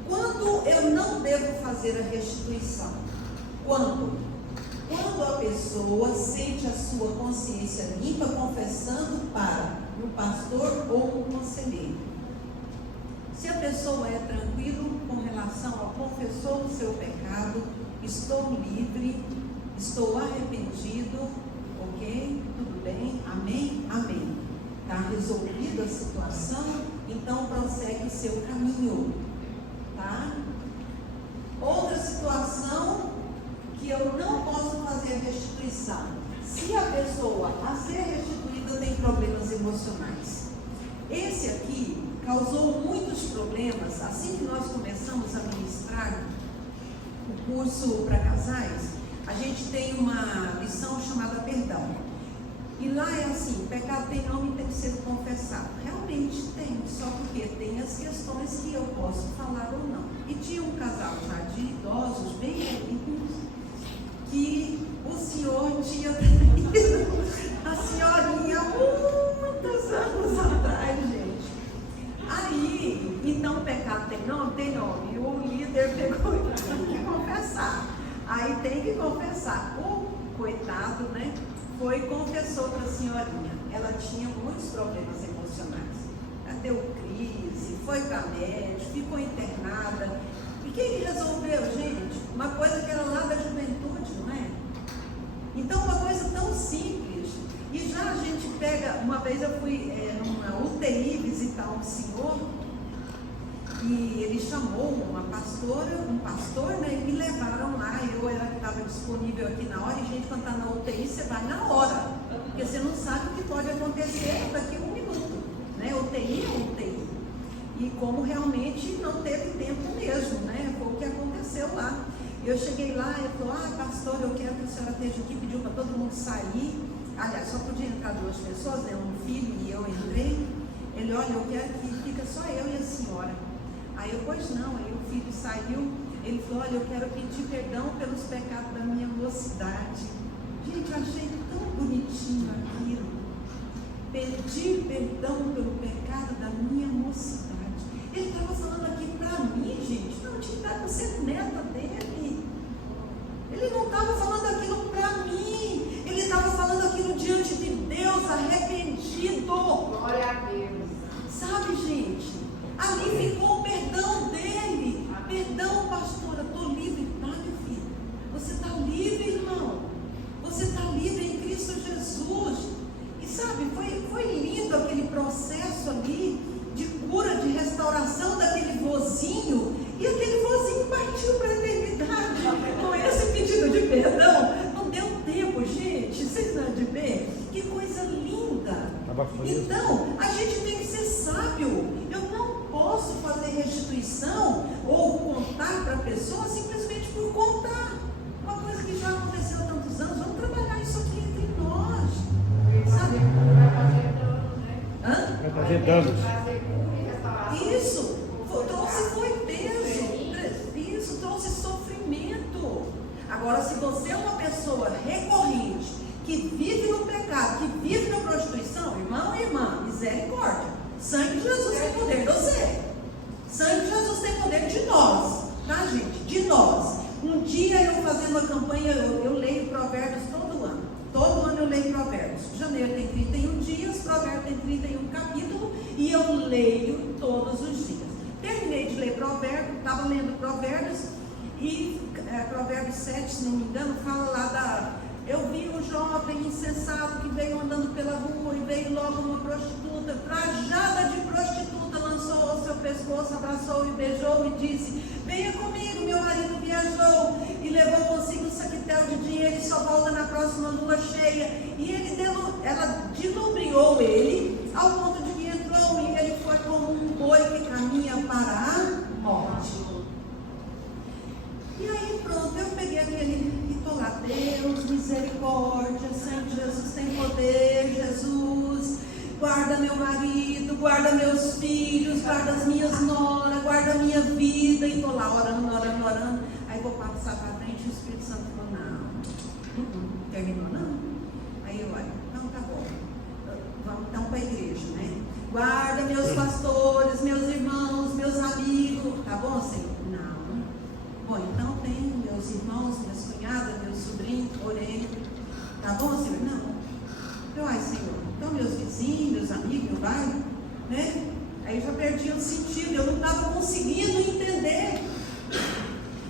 Quando eu não devo fazer a restituição? Quando a pessoa sente a sua consciência limpa, confessando para um pastor ou um conselheiro. Se a pessoa é tranquila com relação ao confessou o seu pecado, estou livre, estou arrependido, ok? Tudo bem? Amém? Amém. Está resolvida a situação, então prossegue o seu caminho, tá? Outra situação que eu não posso fazer restituição. Se a pessoa a ser restituída tem problemas emocionais. Esse aqui causou muitos problemas. Assim que nós começamos a ministrar o curso para casais, a gente tem uma lição chamada perdão. E lá é assim: pecado tem nome e tem que ser confessado. Realmente tem, só porque tem as questões que eu posso falar ou não. E tinha um casal já de idosos, bem velhinhos, que o senhor tinha traído a senhorinha muitos anos atrás, gente. Aí, então o pecado tem nome? Tem nome. E o líder pegou e tem que confessar. Aí tem que confessar. O coitado, né? Foi e confessou para a senhorinha. Ela tinha muitos problemas emocionais. Ela deu crise, foi para médico, ficou internada. E quem resolveu, gente? Uma coisa que era lá da juventude, não é? Então, uma coisa tão simples. E já a gente pega, uma vez eu fui numa UTI visitar um senhor, e ele chamou uma pastora, um pastor, né, e me levaram lá. Eu era que estava disponível aqui na hora, e gente, quando está na UTI, você vai na hora, porque você não sabe o que pode acontecer daqui a um minuto, né? UTI é UTI. E como realmente não teve tempo mesmo, né? Foi o que aconteceu lá. Eu cheguei lá e ele falou: pastor, eu quero que a senhora esteja aqui, pediu para todo mundo sair. Aliás, só podia entrar 2 pessoas, né? Um filho e eu entrei. Ele: olha, eu quero que fica só eu e a senhora. Aí eu: pois não. Aí o filho saiu. Ele falou: olha, eu quero pedir perdão pelos pecados da minha mocidade. Gente, eu achei tão bonitinho aquilo. Pedir perdão pelo pecado da minha mocidade. Ele estava falando aqui para mim, gente. Não, tinha que dar para ser neta dele. Ele não estava falando aquilo para mim. Ele estava falando aquilo diante de Deus, arrependido. Glória a Deus. Sabe, Ali ficou o perdão dele. Perdão, pastora, estou livre. Tá, minha filha? Você está livre, irmão. Você está livre em Cristo Jesus. E sabe, foi lindo aquele processo ali de cura, de restauração daquele vozinho. E aquele vozinho partiu para a eternidade com esse pedido de perdão. Não deu tempo, gente. Vocês não de ver? Que coisa linda. Então, a gente tem que ser sábio. Eu não posso fazer restituição ou contar para a pessoa simplesmente por contar. Uma coisa que já aconteceu há tantos anos. Vamos trabalhar isso aqui entre nós. Sabe? Hã? Vai fazer danos. Isso. Foi peso. Isso trouxe sofrimento. Agora, se você é uma pessoa recorrente, que vive no pecado, que vive na prostituição, irmão e irmã, misericórdia. Sangue de Jesus tem poder de você. Sangue de Jesus tem poder de nós, tá, gente? De nós. Um dia eu fazendo uma campanha, eu leio Provérbios todo ano. Todo ano eu leio Provérbios. Janeiro tem 31 dias, Provérbios tem 31 capítulos e eu leio todos os dias. Terminei de ler Provérbios, estava lendo Provérbios e Provérbios 7, se não me engano, fala lá eu vi um jovem insensato que veio andando pela rua e veio logo uma prostituta, trajada de prostituta, lançou ao seu pescoço, abraçou e beijou e disse: venha comigo, meu marido viajou e levou consigo um saquetel de dinheiro e só volta na próxima lua cheia. E ela dilubriou ele ao ponto de que entrou e ele foi como um boi que caminha para a morte. E aí pronto, eu peguei aquele e tô lá: Deus, misericórdia, Senhor Jesus tem poder, Jesus, guarda meu marido, guarda meus filhos, guarda as minhas noras, guarda a minha vida. E tô lá orando. Aí vou passar para frente e o Espírito Santo falou: não terminou não. Aí eu olho: não, tá bom, vamos então para a igreja, né? Guarda meus pastores, meus irmãos, meus amigos, tá bom, Senhor? Não. Bom, então tem meus irmãos, minhas cunhadas, meus sobrinhos, orei. Tá bom, Senhor? Não. Eu, ai, Senhor, então meus vizinhos, meus amigos, meu bairro, né? Aí eu já perdi o sentido, eu não estava conseguindo entender.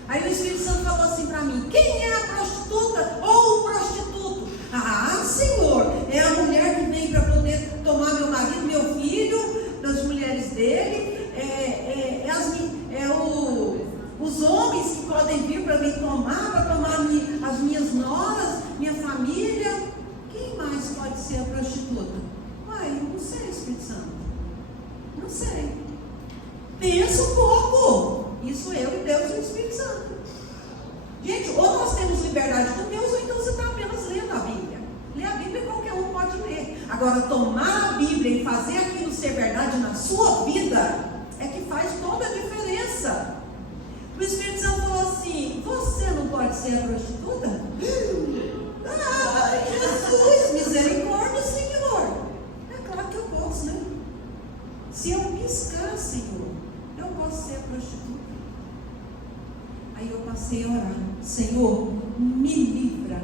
Aí o Espírito Santo falou assim para mim: quem é a prostituta ou o prostituto? Ah, Senhor, é a mulher que vem para poder tomar meu marido, meu filho, das mulheres dele, os homens que podem vir para me tomar, para tomar as minhas noras, minha família. Quem mais pode ser a prostituta? Uai, não sei, Espírito Santo. Não sei. Pensa um pouco. Isso eu e Deus e o Espírito Santo. Gente, ou nós temos liberdade com Deus, ou então você está apenas lendo a Bíblia. Ler a Bíblia qualquer um pode ler. Agora, tomar a Bíblia e fazer aquilo ser verdade na sua vida é que faz toda a diferença. O Espírito Santo falou assim: você não pode ser a prostituta? Ai, Jesus, misericórdia, Senhor. É claro que eu posso, né? Se eu piscar, Senhor, eu posso ser a prostituta. Aí eu passei a orar: Senhor, me livra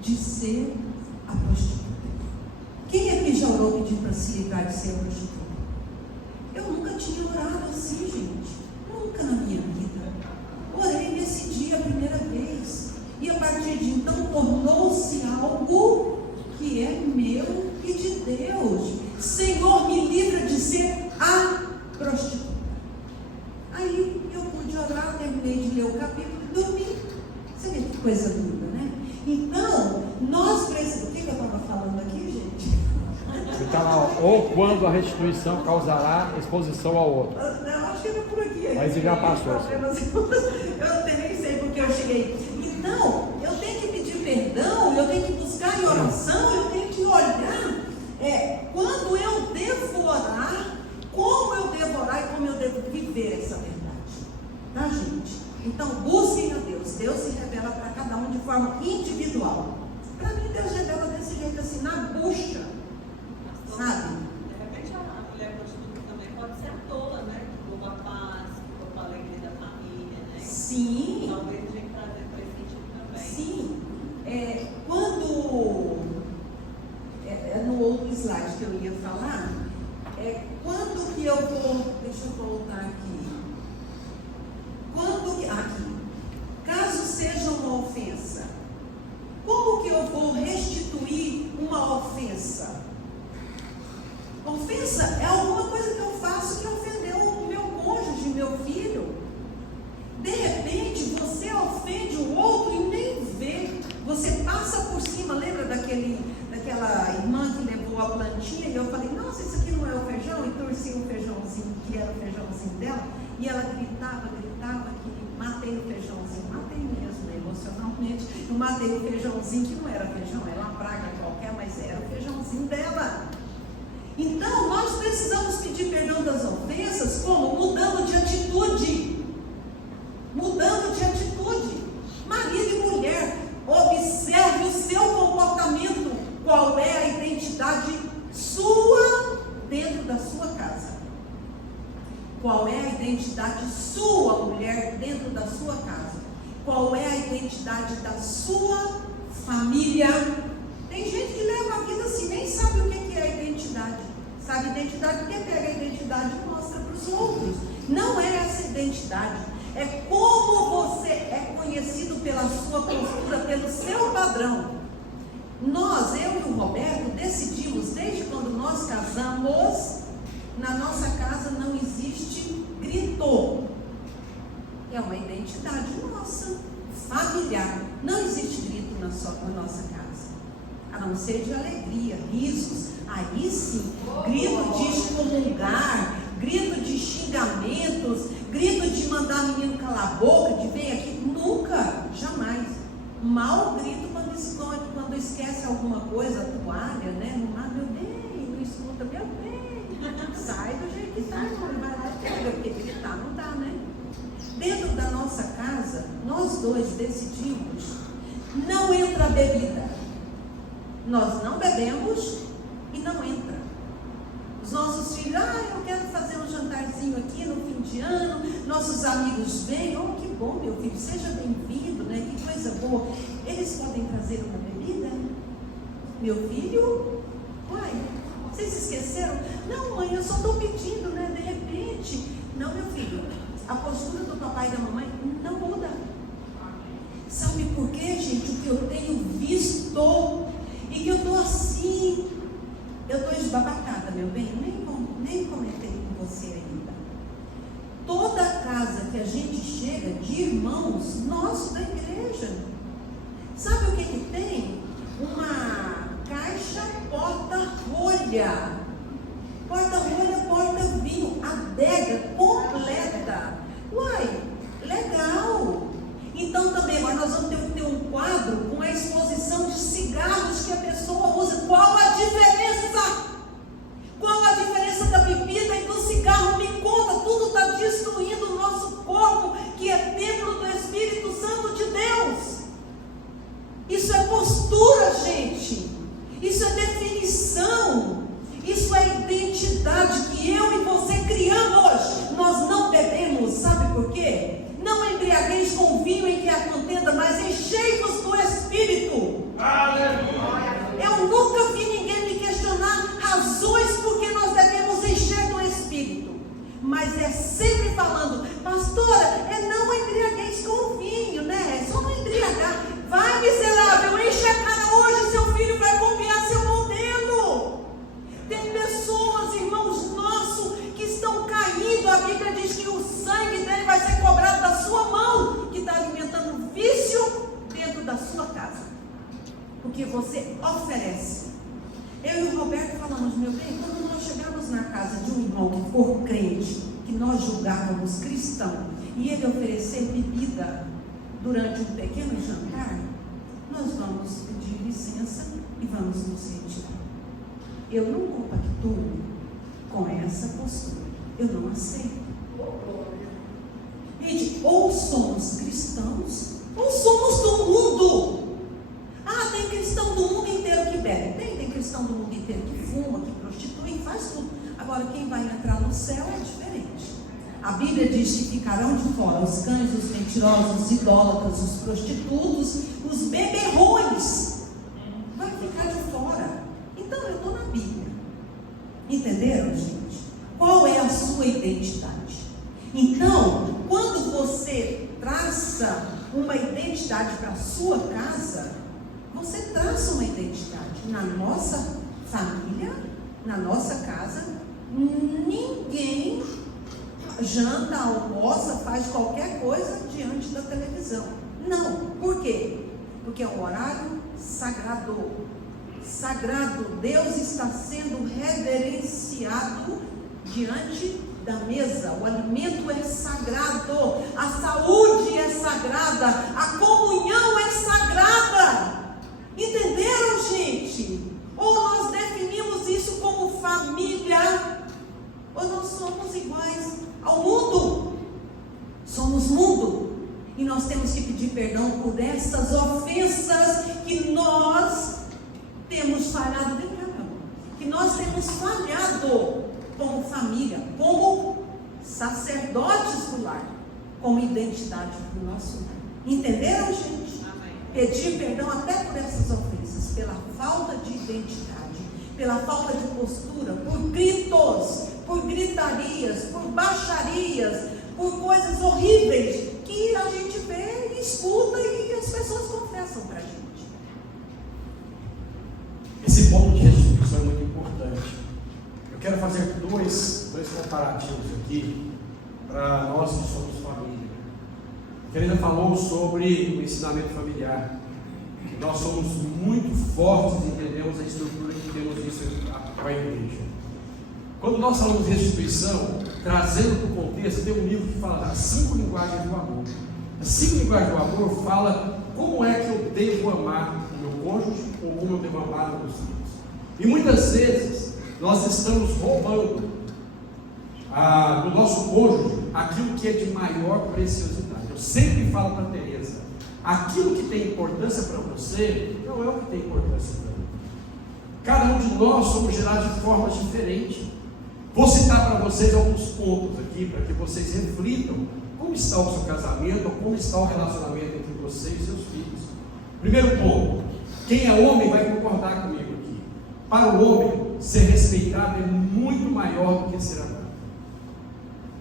de ser a prostituta. Quem é que já orou pedindo para se livrar de ser a prostituta? Eu nunca tinha orado assim, gente. Nunca na minha vida. Orei nesse dia a primeira vez. E a partir de então tornou-se algo que é meu e de Deus. Senhor, me livra de ser a prostituta. Aí eu pude orar, terminei de ler o capítulo e dormi. Você vê que coisa linda, né? Então, nós precisamos. O que eu estava falando aqui, gente? Você está lá, ou quando a restituição causará exposição ao outro. Não, acho que era por aqui. Mas você já passou. Eu nem sei porque eu cheguei. Então, eu tenho que pedir perdão, eu tenho que buscar em oração, eu tenho que olhar quando eu devo orar, como eu devo orar e como eu devo viver essa verdade. Tá, gente? Então, busquem a Deus. Deus se revela para cada um de forma individual. Para mim, Deus revela desse jeito assim, na bucha. Sabe? De repente a mulher prostituta também pode ser a tola, né? Que rouba a paz, que rouba a alegria da família, né? Sim. Talvez a gente trazer para esse sentido também. Sim. Quando no outro slide que eu ia falar, quando que eu vou. Deixa deixa eu voltar aqui. Aqui, caso seja uma ofensa, como que eu vou restituir uma ofensa? Ofensa é alguma coisa que eu faço que ofendeu o meu cônjuge, meu filho. De repente, você ofende o outro e nem vê. Você passa por cima. Lembra daquela irmã que levou a plantinha? E eu falei, nossa, isso aqui não é o feijão? E torci o feijãozinho, que era o feijãozinho dela. E ela gritava que matei o feijãozinho. Matei mesmo, emocionalmente. Eu matei o feijãozinho, que não era feijão, era uma praga qualquer, mas era o feijãozinho dela. Então, nós precisamos pedir perdão das ofensas, como? Mudando de atitude. Mudando de atitude. Marido e mulher, observe o seu comportamento. Qual é a identidade sua dentro da sua casa? Qual é a identidade sua, mulher, dentro da sua casa? Qual é a identidade da sua família? Tem gente que leva a vida assim, nem sabe o que é a identidade. Sabe identidade porque pega a identidade e mostra para os outros. Não é essa identidade. É como você é conhecido pela sua postura, pelo seu padrão. Nós, eu e o Roberto, decidimos, desde quando nós casamos, na nossa casa não existe grito. É uma identidade nossa, familiar. Não existe grito na nossa casa, a não ser de alegria, risos. Aí sim, grito de excomungar, grito de xingamentos, grito de mandar menino calar a boca, de vem aqui, nunca, jamais. Mal grito quando esquece alguma coisa, a toalha, né? Meu bem, não escuta, meu bem, sai do jeito que está, irmão, vai lá e pega, porque gritar não dá, né? Dentro da nossa casa, nós dois decidimos, não entra bebida. Nós não bebemos e não entra. Os nossos filhos, eu quero fazer um jantarzinho aqui no fim de ano, nossos amigos vêm, que bom, meu filho, seja bem-vindo, né? Que coisa boa. Eles podem trazer uma bebida? Meu filho, vocês esqueceram? Não, mãe, eu só estou pedindo, né? De repente. Não, meu filho, a postura do papai e da mamãe não muda. Sabe por quê, gente? O que eu tenho visto e que eu estou assim, eu estou esbabacada, meu bem, nem comentei com você ainda. Toda casa que a gente chega de irmãos nossos da igreja, sabe o que tem? Uma caixa porta-rolha, porta-vinho, adega completa. Legal. Então também agora nós vamos ter um quadro com a exposição de cigarros que a pessoa usa. Qual a diferença? Qual a diferença da bebida e do cigarro? Me conta, tudo está destruindo o nosso corpo, que é templo do Espírito Santo de Deus. Isso é postura, gente. Isso é definição. Isso é identidade que eu e você criamos. Nós não bebemos, sabe por quê? Não embriagueis com vinho em que há contenda, mas enchei-vos do Espírito. Aleluia. Eu nunca vi ninguém me questionar razões por que nós devemos encher do Espírito. Mas é sempre falando, pastora, não embriagueis com vinho, né? É só não embriagar. Vai, miserável, enche a cara hoje, seu filho vai copiar seu modelo. Tem pessoas, irmãos nossos, que estão caindo. A Bíblia diz que o sangue dele vai ser cobrado da sua mão, que está alimentando vício dentro da sua casa, porque você oferece. Eu e o Roberto falamos, meu bem, quando nós chegamos na casa de um irmão que for crente, que nós julgávamos cristão, e ele oferecer bebida durante um pequeno jantar, nós vamos pedir licença e vamos nos retirar. Eu não compactuo com essa postura. Eu não aceito. Gente, ou somos cristãos, ou somos do mundo. Tem cristão do mundo inteiro que bebe. Tem cristão do mundo inteiro que fuma, que prostitui, faz tudo. Agora, quem vai entrar no céu é diferente. A Bíblia diz que ficarão de fora os cães, os mentirosos, os idólatras, os prostitutos, os beberrões. Vai ficar de fora. Então, eu estou na Bíblia. Entenderam, gente? Qual é a sua sua identidade. Então, quando você traça uma identidade para a sua casa, você traça uma identidade. Na nossa família, na nossa casa, ninguém janta, almoça, faz qualquer coisa diante da televisão. Não. Por quê? Porque é um horário sagrado. Sagrado. Deus está sendo reverenciado diante da mesa. O alimento é sagrado, a saúde é sagrada, a comunhão é sagrada. Entenderam, gente? Ou nós definimos isso como família, ou nós somos iguais ao mundo. Somos mundo. E nós temos que pedir perdão por essas ofensas que nós temos falhado. Vem cá, meu amor. Que nós temos falhado como família, como sacerdotes do lar, como identidade do nosso lar. Entenderam, gente? Amém. Pedir perdão até por essas ofensas, pela falta de identidade, pela falta de postura, por gritos, por gritarias, por baixarias, por coisas horríveis que a gente vê e escuta e as pessoas confessam para a gente. Esse ponto de restituição é muito importante. Eu quero fazer dois comparativos aqui para nós que somos família. A Teresa falou sobre o ensinamento familiar. Nós somos muito fortes e entendemos a estrutura que temos isso com a igreja. Quando nós falamos de restituição, trazendo para o contexto, tem um livro que fala das 5 linguagens do amor. As 5 linguagens do amor fala como é que eu devo amar o meu cônjuge ou como eu devo amar os meus filhos. E muitas vezes nós estamos roubando do nosso cônjuge aquilo que é de maior preciosidade. Eu sempre falo para a Teresa, aquilo que tem importância para você não é o que tem importância para mim. Cada um de nós somos gerados de formas diferentes. Vou citar para vocês alguns pontos aqui, para que vocês reflitam como está o seu casamento, ou como está o relacionamento entre você e seus filhos. Primeiro ponto, quem é homem vai concordar comigo aqui. Para o homem, ser respeitado é muito maior do que ser amado.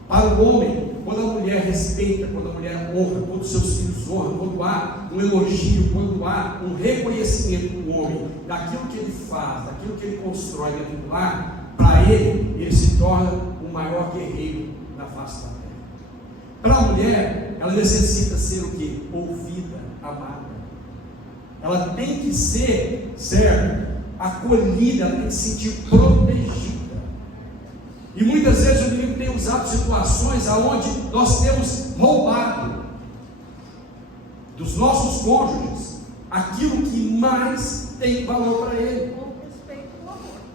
Para o homem, quando a mulher respeita, quando a mulher honra, quando seus filhos honram, quando há um elogio, quando há um reconhecimento do homem, daquilo que ele faz, daquilo que ele constrói dentro do lar, para ele se torna o maior guerreiro da face da terra. Para a mulher, ela necessita ser o quê? Ouvida, amada. Ela tem que ser, certo? Acolhida, ela tem que se sentir protegida. E muitas vezes o inimigo tem usado situações onde nós temos roubado dos nossos cônjuges aquilo que mais tem valor para ele.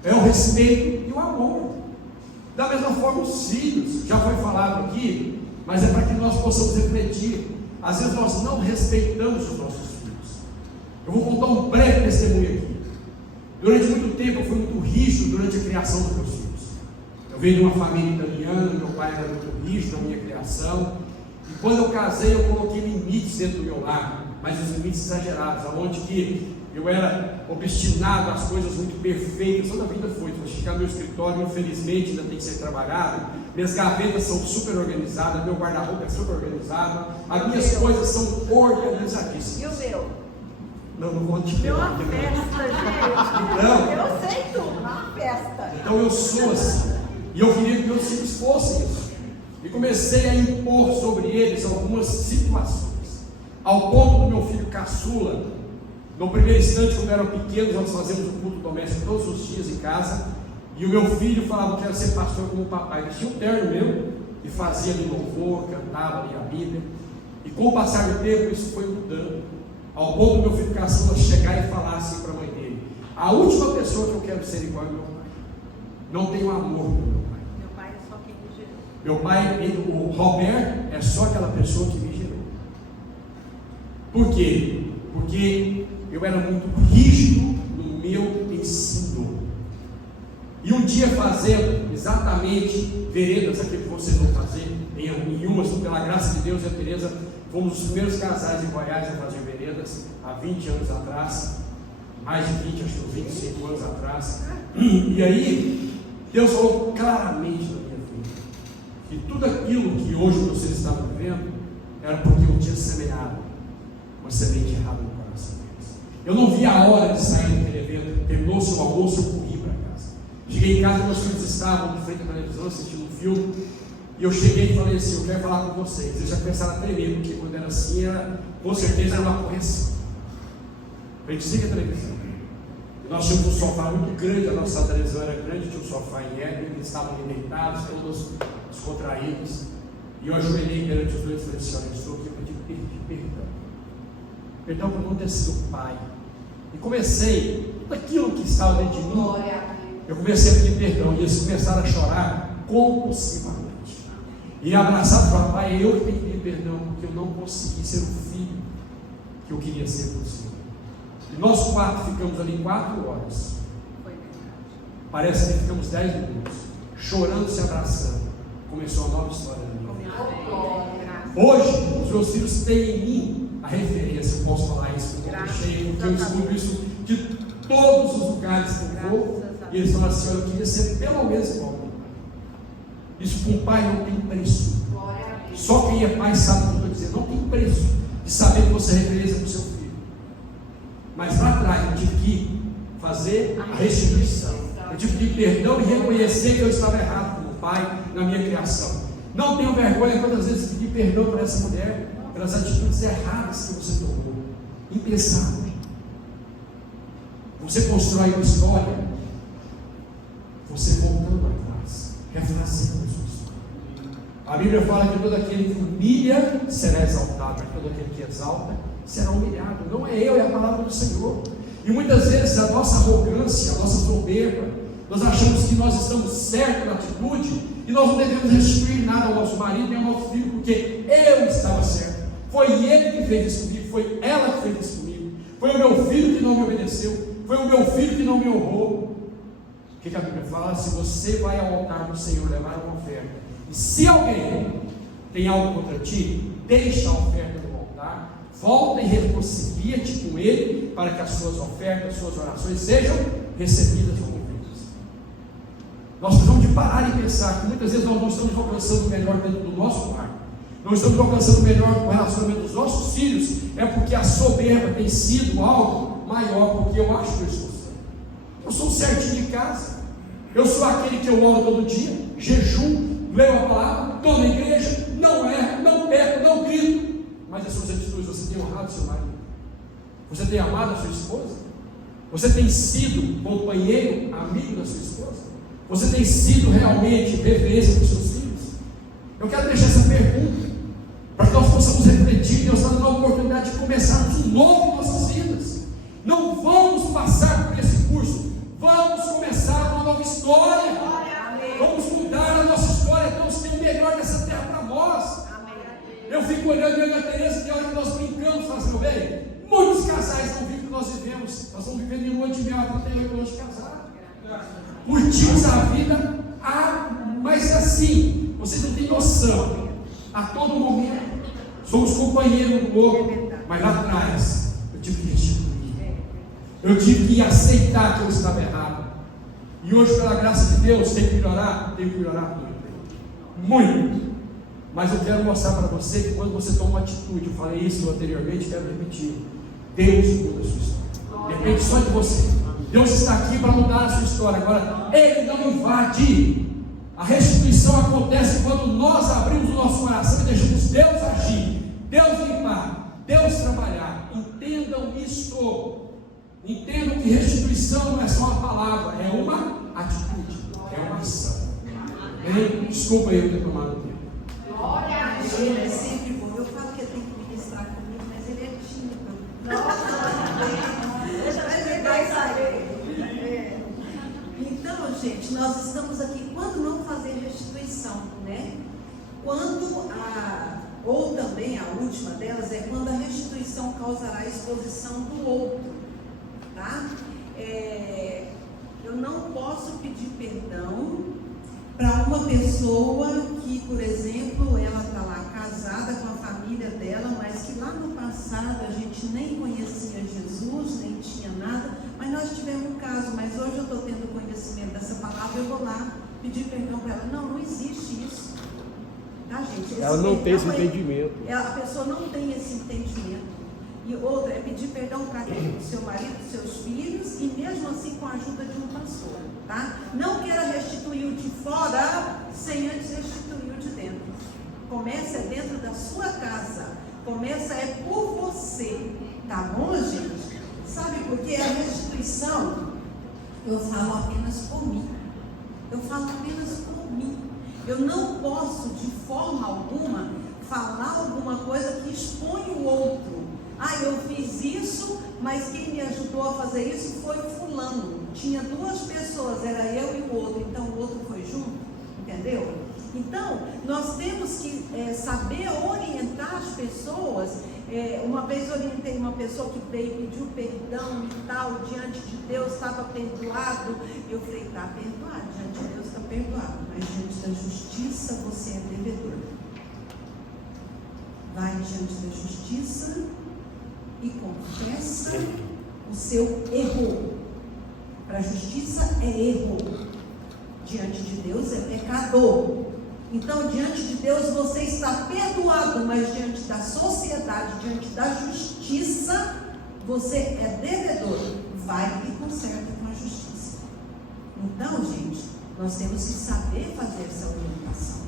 É o respeito e o amor. Da mesma forma os filhos, já foi falado aqui, mas é para que nós possamos refletir. Às vezes nós não respeitamos os nossos filhos. Eu vou contar um breve testemunho aqui. Durante muito tempo eu fui muito rígido durante a criação dos meus filhos. Eu venho de uma família italiana, meu pai era muito rígido na minha criação. E quando eu casei eu coloquei limites dentro do meu lar, mas os limites exagerados, aonde que eu era obstinado às coisas muito perfeitas. Toda a vida foi. Se você chegar no meu escritório, infelizmente ainda tem que ser trabalhado. Minhas gavetas são super organizadas, meu guarda-roupa é super organizado, as minhas coisas são organizadíssimas. E o meu? Não vou te Meu falar. uma festa, gente. Não. Eu sei tudo, uma festa. Então eu sou assim. E eu queria que meus filhos fossem isso. E comecei a impor sobre eles algumas situações. Ao ponto do meu filho caçula, no primeiro instante, quando eram pequenos, nós fazíamos o culto doméstico todos os dias em casa. E o meu filho falava: quero ser pastor como o papai. Ele tinha um terno meu e fazia de louvor, cantava, lia a Bíblia. E com o passar do tempo, isso foi mudando. Ao ponto do meu filho caçula chegar e falar assim para a mãe dele: a última pessoa que eu quero ser igual é meu pai. Não tenho amor pelo meu pai. Meu pai é só quem me gerou. Meu pai, o Robert, é só aquela pessoa que me gerou. Por quê? Porque eu era muito rígido no meu ensino. E um dia fazendo exatamente veredas, aquilo que vocês vão fazer, em umas, pela graça de Deus e a Teresa, fomos os primeiros casais em Goiás a fazer veredas, há 20 anos atrás, mais de 20, acho que uns 25 anos atrás. E aí, Deus falou claramente na minha vida: que tudo aquilo que hoje vocês estavam vivendo era porque eu tinha semeado uma semente errada no coração deles. Eu não vi a hora de sair daquele evento. Terminou-se o almoço, eu corri para casa. Cheguei em casa, meus filhos estavam de frente à televisão assistindo um filme, e eu cheguei e falei assim: eu quero falar com vocês. Eles já começaram a tremer, porque quando era assim, com certeza era uma correção. A gente siga a televisão. Nós tínhamos um sofá muito grande, a nossa televisão era grande, tinha um sofá em Éden, eles estavam ali deitados, todos descontraídos. E eu ajoelhei perante os dois e falei assim: olha, eu estou aqui para pedir perdão. Perdão por não ter sido pai. E comecei, tudo aquilo que estava dentro de mim, eu comecei a pedir perdão. E eles começaram a chorar compulsivamente. E abraçado para o papai, eu pedi perdão, porque eu não consegui ser o filho que eu queria ser por si. E nós 4 ficamos ali 4 horas. Parece que ficamos 10 minutos, chorando, se abraçando. Começou uma nova história na minha vida. Hoje, os meus filhos têm em mim a referência. Eu posso falar isso porque eu cheio, porque eu escuto isso de todos os lugares que eu vou. E eles falam assim: eu queria ser pelo menos igual ao meu pai. Isso com o pai não tem preço. Só quem é pai sabe o que eu estou dizendo. Não tem preço de saber que você é referência para o seu filho. Mas lá atrás eu tive que fazer a restituição. Eu tive que pedir perdão e reconhecer que eu estava errado como pai na minha criação. Não tenho vergonha quantas vezes pedir perdão para essa mulher pelas atitudes erradas que você tomou, impensável. Você constrói uma história, você voltando atrás, refazendo a sua história. A Bíblia fala que todo aquele que humilha será exaltado, e todo aquele que exalta será humilhado. Não é eu, é a palavra do Senhor. E muitas vezes a nossa arrogância, a nossa soberba, nós achamos que nós estamos certos na atitude e nós não devemos restituir nada ao nosso marido nem ao nosso filho, porque eu estava certo. Foi ele que fez isso comigo, foi ela que fez isso comigo, foi o meu filho que não me obedeceu, foi o meu filho que não me honrou. O que a Bíblia fala? Se você vai ao altar do Senhor levar uma oferta, e se alguém tem algo contra ti, deixa a oferta no altar, volta e reconcilia-te com ele, para que as suas ofertas, as suas orações sejam recebidas ou ouvidas. Nós precisamos de parar e pensar que muitas vezes nós não estamos alcançando o melhor dentro do nosso lar, não estamos alcançando o melhor com o relacionamento dos nossos filhos, é porque a soberba tem sido algo maior, porque eu acho que eu estou certo. Eu sou certinho de casa, eu sou aquele que eu oro todo dia, jejum, leio a palavra, estou na igreja, não erro, não peco, não grito. Mas as suas atitudes, você tem honrado seu marido? Você tem amado a sua esposa? Você tem sido companheiro, amigo da sua esposa? Você tem sido realmente referência para os seus filhos? Eu quero deixar essa pergunta, para que nós possamos refletir. Deus está dando a oportunidade de começarmos um novo em nossas vidas. Não vamos passar por esse curso, vamos começar uma nova história. Vamos mudar a nossa história. Deus tem o melhor dessa terra para nós. Eu fico olhando a Tereza, que hora que nós brincamos, fazendo bem. Muitos casais não vivem o que nós vivemos. Nós estamos vivendo em lua de mel, ela tem 8 anos de casado. Curtimos a vida, mas assim, vocês não têm noção. A todo momento, somos companheiros do outro. Mas lá atrás, eu tive que restituir. Eu tive que aceitar que eu estava errado. E hoje, pela graça de Deus, tenho que melhorar muito. Mas eu quero mostrar para você que quando você toma uma atitude, eu falei isso anteriormente, quero repetir, Deus muda a sua história. Depende só de você. Deus está aqui para mudar a sua história. Agora, Ele não invade. A restituição acontece quando nós abrimos o nosso coração e deixamos Deus agir, Deus limpar, Deus trabalhar. Entendam isto. Entendam que restituição não é só uma palavra, é uma atitude, é uma ação. Desculpa eu ter tomado tempo. Ele é sempre bom. Eu falo que ele tem que ministrar comigo, mas ele é tímido. Ele vai saber. Então, gente, nós estamos aqui. Quando não fazer restituição, né? Ou também a última delas é quando a restituição causará a exposição do outro, tá? Eu não posso pedir perdão para uma pessoa que, por exemplo, ela está lá casada com a família dela, mas que lá no passado a gente nem conhecia Jesus, nem tinha nada, mas nós tivemos um caso, mas hoje eu estou tendo conhecimento dessa palavra, eu vou lá pedir perdão para ela. Não existe isso. tá, gente? Ela não tem esse perdão entendimento. a pessoa não tem esse entendimento. E outra é pedir perdão para quem? Para o seu marido, seus filhos, e mesmo assim com a ajuda de um pastor, tá? Não queira restituir o de fora sem antes restituir o de dentro. Começa dentro da sua casa. Começa por você, tá bom, gente? Sabe por quê? A restituição, eu falo apenas por mim. Eu falo apenas por mim. Eu não posso, de forma alguma, falar alguma coisa que expõe o outro. Ah, eu fiz isso, mas quem me ajudou a fazer isso foi o fulano. Tinha duas pessoas, era eu e o outro, então o outro foi junto, entendeu? Então, nós temos que saber orientar as pessoas. Uma vez orientei uma pessoa que veio, pediu perdão e tal, diante de Deus, estava perdoado. Eu falei, está perdoado, diante de Deus está perdoado, mas diante da justiça você é devedor. Vai diante da justiça e confessa o seu erro. Para a justiça é erro, diante de Deus é pecador. Então, diante de Deus você está perdoado, mas diante da sociedade, diante da justiça, você é devedor. Vai e conserta com a justiça. Então, gente, nós temos que saber fazer essa orientação,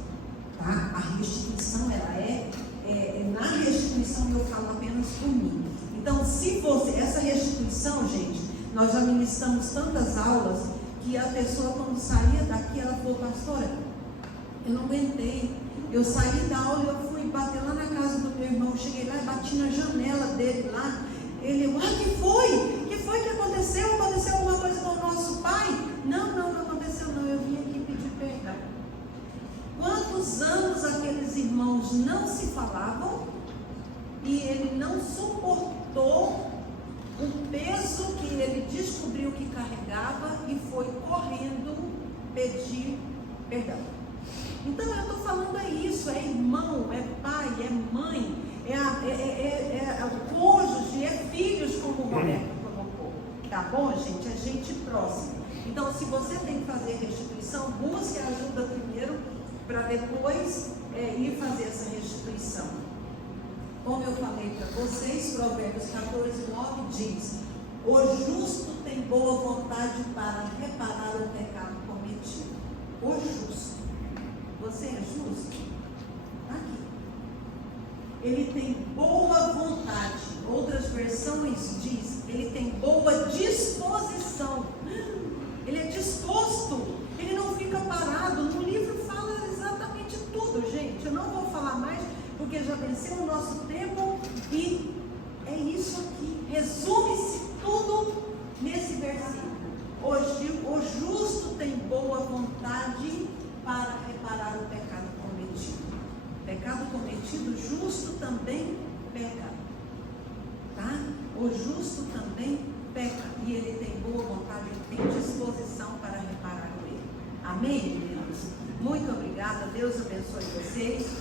tá? A restituição, na restituição eu falo apenas por mim. Então, se você, essa restituição, gente, nós já ministramos tantas aulas, que a pessoa quando saía daqui, ela falou, pastora, eu não aguentei, eu saí da aula e eu fui bater lá na casa do meu irmão, cheguei lá e bati na janela dele lá, ele, que foi? O que foi que aconteceu? Aconteceu alguma coisa com o nosso pai? Não aconteceu não, eu vim aqui pedir perdão. Quantos anos aqueles irmãos não se falavam e ele não suportou o peso que ele descobriu que carregava e foi correndo pedir perdão. Então eu estou falando isso, é irmão, é pai, é mãe, é o cônjuge, é filhos, como o Roberto colocou. Tá bom, gente? É gente próxima. Então, se você tem que fazer restituição, busque ajuda primeiro, para depois ir fazer essa restituição. Como eu falei para vocês, Provérbios 14:9 diz: o justo tem boa vontade para reparar o pecado cometido. O justo. Você é justo? Aqui. Ele tem boa vontade. Outras versões diz, ele tem boa disposição. Ele é disposto. Ele não fica parado. No livro fala exatamente tudo, gente. Eu não vou falar mais, porque já venceu o nosso tempo. E é isso aqui. Resume-se tudo nesse versículo. O justo tem boa vontade para reparar o pecado cometido. Pecado cometido, justo também peca. Tá? O justo também peca. E ele tem boa vontade, ele tem disposição para reparar o erro. Amém, meninos? Muito obrigada. Deus abençoe vocês.